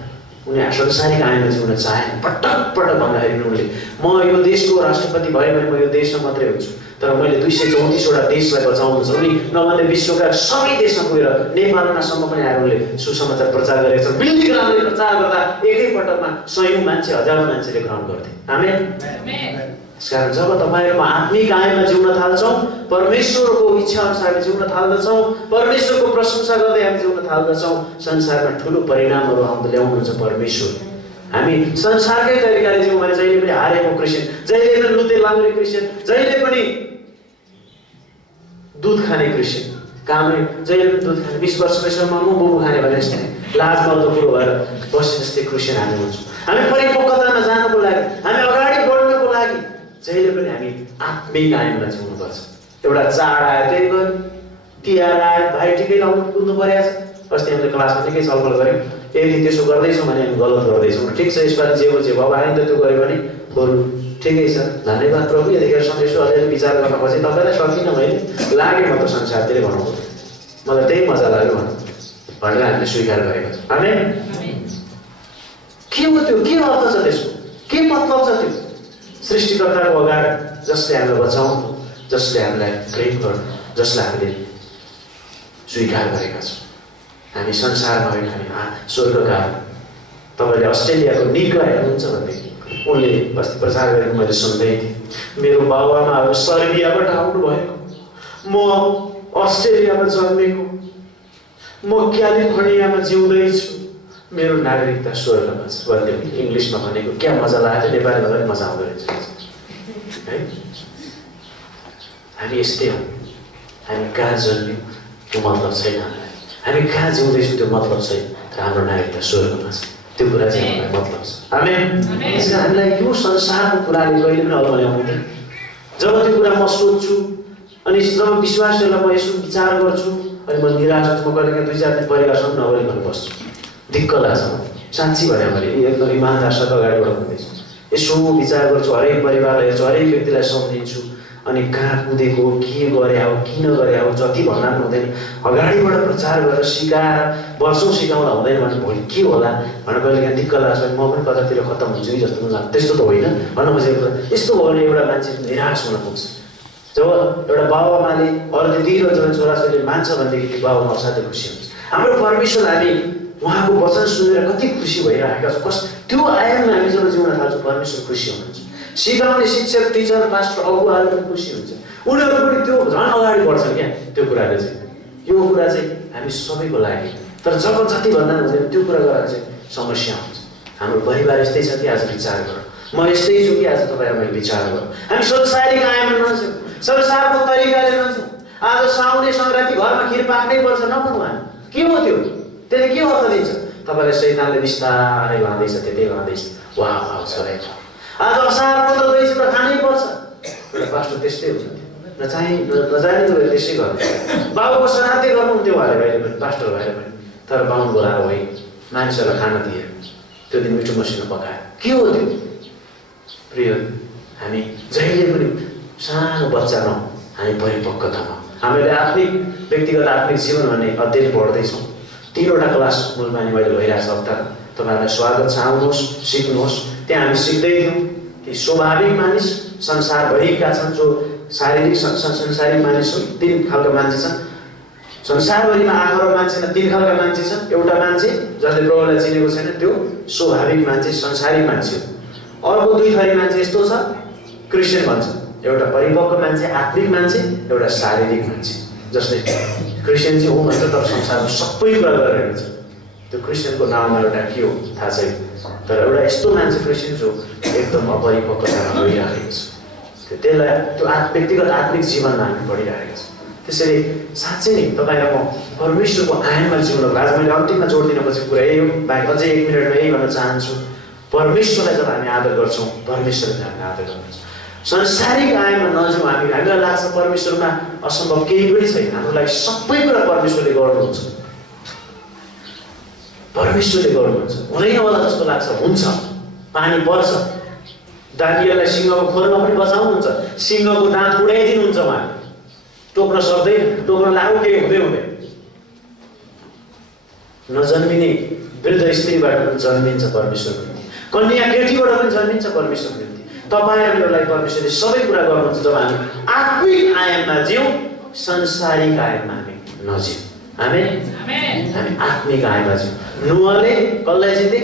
उनी संसारिक आयाममा जिउन चाहे। पटक भन्दाखेरि उनले म यो देशको राष्ट्रपति भयो भने म यो देशमा मात्रै हुन्छु, तर मैले 234वटा देशलाई बचाउनु छ। उनी नभन्दै विश्वका सबै देशमा पुगेर नेपालमासम्म पनि आएर उनले सुसमाचार प्रचार गरेका छन्। बिल्ली ग्राहमले प्रचार गर्दा एकैपटकमा 100 मान्छे, 1000 मान्छेले ग्रहण गर्थे। आमेन। त्यसकारण जब तपाईँहरूमा आत्मिक आयाममा जिउन थाल्छौँ, परमेश्वरको इच्छा अनुसार जिउन थाल्दछौँ, परमेश्वरको प्रशंसा गर्दै हामी जिउन थाल्दछौँ, संसारमा ठुलो परिणामहरू ल्याउनुहुन्छ परमेश्वर। हामी संसारकै तरिकाले जिउँ भने जहिले पनि हारेको क्रिस्चियन, जहिले पनि लुते लाउने क्रिस्चियन, जहिले पनि दुध खाने क्रिस्चियन, कामै जहिले पनि दुध खाने, 20 वर्षसम्म म मोमो खाने भने जस्तै लाज मर्दो कुरो भएर बसे जस्तै क्रिस्चियन हामी हुन्छौँ। हामी परिपक्वतामा जानको लागि, हामी अगाडि बढ्नको लागि जहिले पनि हामी आत्मिक आयाममा जिउनुपर्छ। एउटा चाड आयो त्यही गयो, तिहार आयो भाइ टिकै लाउनु कुद्नु परेको छ। अस्ति हामीले क्लासमा निकै छलफल गऱ्यौँ, यदि त्यसो गर्दैछौँ भने हामी गलत गर्दैछौँ। ठिक छ, यसपालि जे हो अब आइन्दा त्यो गऱ्यो भने बरु ठिकै छ, धन्यवाद प्रभु, यतिखेर सन्देश अलिअलि विचार गर्न खोजेँ, तपाईँलाई सकिनँ मैले, लाग्यो म त संसारतिरै बनाउनु, मलाई त्यही मजा लाग्यो भनेर हामीले स्वीकार गरेको छ। आमेन। के हो त्यो, के अर्थ छ त्यसको, के मतलब छ त्यो? सृष्टिकर्ताको अगाडि जसले हामीलाई बचाउनु, जसले हामीलाई प्रेम गर्नु, जसलाई हामीले स्वीकार गरेका छौँ। हामी संसारमा होइन, हामी स्वर्गका। तपाईँले अस्ट्रेलियाको निकलाई हेर्नुहुन्छ भनेदेखि उनले अस्ति प्रचार गरेको मैले सुन्दै थिएँ। मेरो बाबुआमाहरू सर्बियाबाट आउनुभएको, म अस्ट्रेलियामा जन्मेको, म क्यालिफोर्नियामा जिउँदैछु, मेरो नागरिकता स्वर्गमा छ भन्दै इङ्ग्लिसमा भनेको क्या मजा लाग्यो, नेपालीमा पनि मजा आउँदो रहेछ है। हामी यस्तै हौँ, हामी कहाँ जन्म्यौँ त्यो मतलब छैन हामीलाई, हामी कहाँ जिउँदैछौँ त्यो मतलब छैन, तर हाम्रो नागरिकता स्वर्गमा छ, त्यो कुरा चाहिँ हामीलाई मतलब छ। आमेन। त्यसकारण हामीलाई यो संसारको कुराले कहिले पनि अल्मली आउँदैन। जब त्यो कुरा म सोध्छु अनि जब विश्वासहरूलाई म यसो विचार गर्छु अनि म निराश हुन्छु, म कहिले काहीँ 2-4 दिन परिवारसँग नबोलिकन बस्छु, दिक्क लाग्छ। साँच्ची भने मैले एकदम इमान्दार साथ अगाडि बढाउँदैछु। यसो विचार गर्छु, हरेक परिवारलाई हेर्छु, हरेक व्यक्तिलाई सम्झिन्छु, अनि कहाँ कुदेको, के गरे हो, किन गरे हो, जति भन्दा पनि हुँदैन। अगाडिबाट प्रचार गरेर सिकाएर वर्षौँ सिकाउँदा हुँदैन भने भोलि के होला भनेर कहिले काहीँ दिक्क लाग्छ भने म पनि कतातिर खत्तम हुन्छु कि जस्तो पनि लाग्छ। त्यस्तो त होइन भन्न खोजेको। यस्तो भयो भने एउटा मान्छे निराश हुन पुग्छ। जब एउटा बाबुआमाले अरूले दिइरो जब छोराछोरीले मान्छ भनेदेखि त्यो बाबुआमा असाध्यै खुसी हुन्छ। हाम्रो परमेश्वर हामी उहाँको वचन सुनेर कति खुसी भइरहेका छौँ। त्यो आयाममा हामी जब जिउन थाल्छौँ परमेश्वर खुसी हुनुहुन्छ। सिकाउने शिक्षक, टिचर, पास्टर, अगुवाहरू पनि खुसी हुन्छ। उनीहरू पनि त्यो झन् अगाडि बढ्छन् क्या। त्यो कुराले चाहिँ यो कुरा चाहिँ हामी सबैको लागि। तर जब जति भन्दा हुँदैन त्यो कुरा गरेर चाहिँ समस्या हुन्छ। हाम्रो परिवार यस्तै छ कि आज विचार गरौँ। म यस्तै छु कि आज तपाईँहरू मैले विचार गरौँ। हामी संसारिक आयाममा नजाउँ, संसारको तरिकाले नजाउँ। आज साउने सङ्क्रान्ति घरमा खिर पाक्नै पर्छ नखाउँ हामी। के हो त्यो? त्यसले के अर्थ दिन्छ? तपाईँलाई शैतानले बिस्तारै लाँदैछ, त्यतै लाँदैछ। वाह वाह गरेछ। आज असार 15 गइसक्यो त खानै पर्छ। पास्टर त्यस्तै हुन्छ। नजाने त त्यसै गर्नु। बाबुको श्राद्धै गर्नुहुन्थ्यो उहाँले अहिले पनि, पास्टर भएर पनि। तर बाहुन बोलाएर होइन, मानिसहरूलाई खाना दिएर त्यो दिन मिठो मसिनो पकाएर। के हो त्यो? प्रिय, हामी जहिले पनि सानो बच्चा नहौँ, हामी परिपक्वतामा हामीले आत्मिक व्यक्तिगत आत्मिक जीवन भन्ने अध्ययन पढ्दैछौँ। 3वटा क्लास मूलमानी मैले भइरहेको छ हप्ता। तपाईँहरूलाई स्वागत छ, आउनुहोस्, सिक्नुहोस्। त्यहाँ हामी सिक्दै थियौँ कि स्वाभाविक मानिस संसारभरिका छन्, जो शारीरिक संसारिक मानिस हुन्। 3 खालका मान्छे छन् संसारभरिमा। आखर मान्छेमा 3 खालका मान्छे छन्। एउटा मान्छे जसले प्रभुलाई चिनेको छैन, त्यो स्वाभाविक मान्छे, संसारिक मान्छे हो। अर्को 2 थरी मान्छे यस्तो छ, क्रिस्चियन भन्छ। एउटा परिपक्व मान्छे, आत्मिक मान्छे, एउटा शारीरिक मान्छे। जसले क्रिस्चियन चाहिँ हो भन्छ तर संसारमा सबै कुरा गरिरहेको छ। त्यो क्रिस्चियनको नाममा एउटा के हो थाहा छैन। तर एउटा यस्तो मान्छे क्रिस्चियन जो एकदम अपरिपक्वतामा गइरहेको छ। त्यसलाई त्यो व्यक्तिगत आत्मिक जीवनमा हामी बढिरहेको छ। त्यसैले साँच्चै नै तपाईँलाई म परमेश्वरको आयाममा जिउनको आज मैले अन्तिममा जोड दिन खोजेको कुरा यही हो। बाहेक अझै 1 मिनटमा यही भन्न चाहन्छु, परमेश्वरलाई जब हामी आदर गर्छौँ, परमेश्वरले हामी आदर गर्नुपर्छ। संसारिक आयाममा नजाउँ। हामीलाई लाग्छ परमेश्वरमा असम्भव केही पनि छैन। हाम्रो लागि सबै कुरा परमेश्वरले गर्नुहुन्छ। परमेश्वरले गर्नुहुन्छ। हुँदैन होला जस्तो लाग्छ, हुन्छ। पानी पर्छ। दानिएललाई सिंहको खोरमा पनि बचाउनुहुन्छ। सिंहको दाँत उडाइदिनुहुन्छ उहाँले। टोक्न सक्दैन, टोक्न लागु केही हुँदै नजन्मिने वृद्ध स्त्रीबाट पनि जन्मिन्छ परमेश्वर। कन्या केटीबाट पनि जन्मिन्छ परमेश्वर। तपाईँहरूलाई परमेश्वरले सबै कुरा गर्नुहुन्छ जब हामी आत्मिक आयाममा जिउँ, संसारिक आयाममा हामी नजिउँ। हामी आत्मिक आयाममा जिउँ। नुहले कसलाई जिते?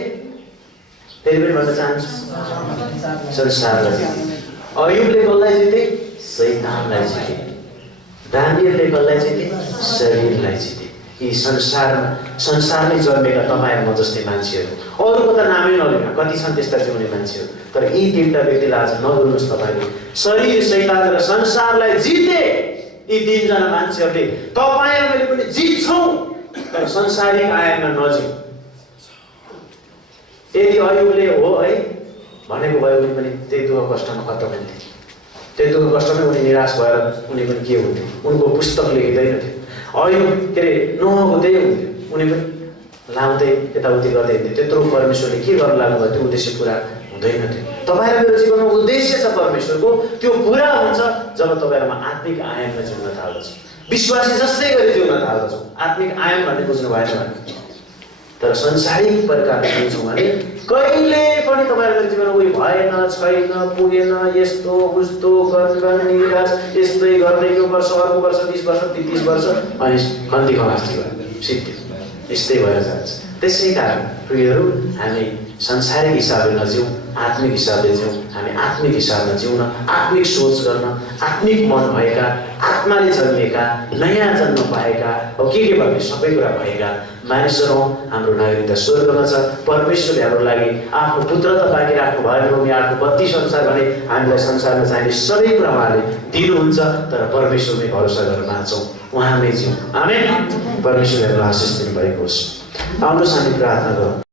फेरि पनि भन्न चाहन्छु, संसारलाई जिते। अयुबले कसलाई जिते? शैतानलाई जिते। दानिएलले कसलाई जिते? शरीरलाई जिते। यी संसारमै जन्मेका तपाईँहरू म जस्तै मान्छेहरू, अरूको त नामै नलिन, कति छन् त्यस्ता जिउने मान्छेहरू। तर यी 3टा व्यक्तिलाई आज नभुल्नुहोस्। तपाईँले शरीर, शैतान र संसारलाई जिते यी 3जना मान्छेहरूले। तपाईँहरूले पनि जित्छौँ, तर संसारिक आयाममा नजिउँ। यदि अयुबले हो है भनेको भए उनी पनि त्यही दुःख कष्टमा खत्तम हुन्थे। त्यही दुःख कष्टमै उनी निराश भएर उनी पनि के हुन्थ्यो? उनको पुस्तक लेखिँदैन थियो। अयुब के अरे नोहको त्यही हुन्थ्यो। उनी पनि लाउँदै यताउति गर्दै हिँड्थ्यो। त्यत्रो परमेश्वरले के गर्न लाग्नुभयो त्यो उद्देश्य पुरा हुँदैन थियो। तपाईँहरू मेरो जीवनमा उद्देश्य छ परमेश्वरको, त्यो पुरा हुन्छ जब तपाईँहरूमा आत्मिक आयाममा जिउन थाल्दछ। विश्वासी जस्तै गरी जिउन थाल्दछौँ। आत्मिक आयाम भन्ने बुझ्नु भएन भने। तर संसारिक प्रकारले बुझ्छौँ भने कहिले पनि तपाईँहरूको जीवनमा उयो भएन, छैन, पुगेन, यस्तो उस्तो गर्न निराश, यस्तै गर्दै यो वर्ष, अर्को वर्ष, 20 वर्ष, 30 वर्ष, अनि खन्ती खलास्ती भयो, सिद्धि यस्तै भएर जान्छ। त्यसै कारण प्रियहरू, हामी संसारिक हिसाबले नजिउँ, आत्मिक हिसाबले जिउँ। हामी आत्मिक हिसाबमा जिउन, आत्मिक सोच गर्न, आत्मिक मन भएका, आत्माले जन्मिएका, नयाँ जन्म पाएका, अब के भन्ने सबै कुरा भएका मानिसहरू। हाम्रो नागरिकता स्वर्गमा छ। परमेश्वरले हाम्रो लागि आफ्नो पुत्र त बाँकी राख्नु भएन। उनी 8:32 अनुसार भने हामीलाई संसारमा चाहिने सबै कुरा उहाँले दिनुहुन्छ। तर परमेश्वरमै भरोसा गरेर बाँच्छौँ, उहाँमै जिउँ। आमेन। परमेश्वरले हामीलाई आशिष दिनुभएको होस्। आउनुहोस् हामी प्रार्थना गरौँ।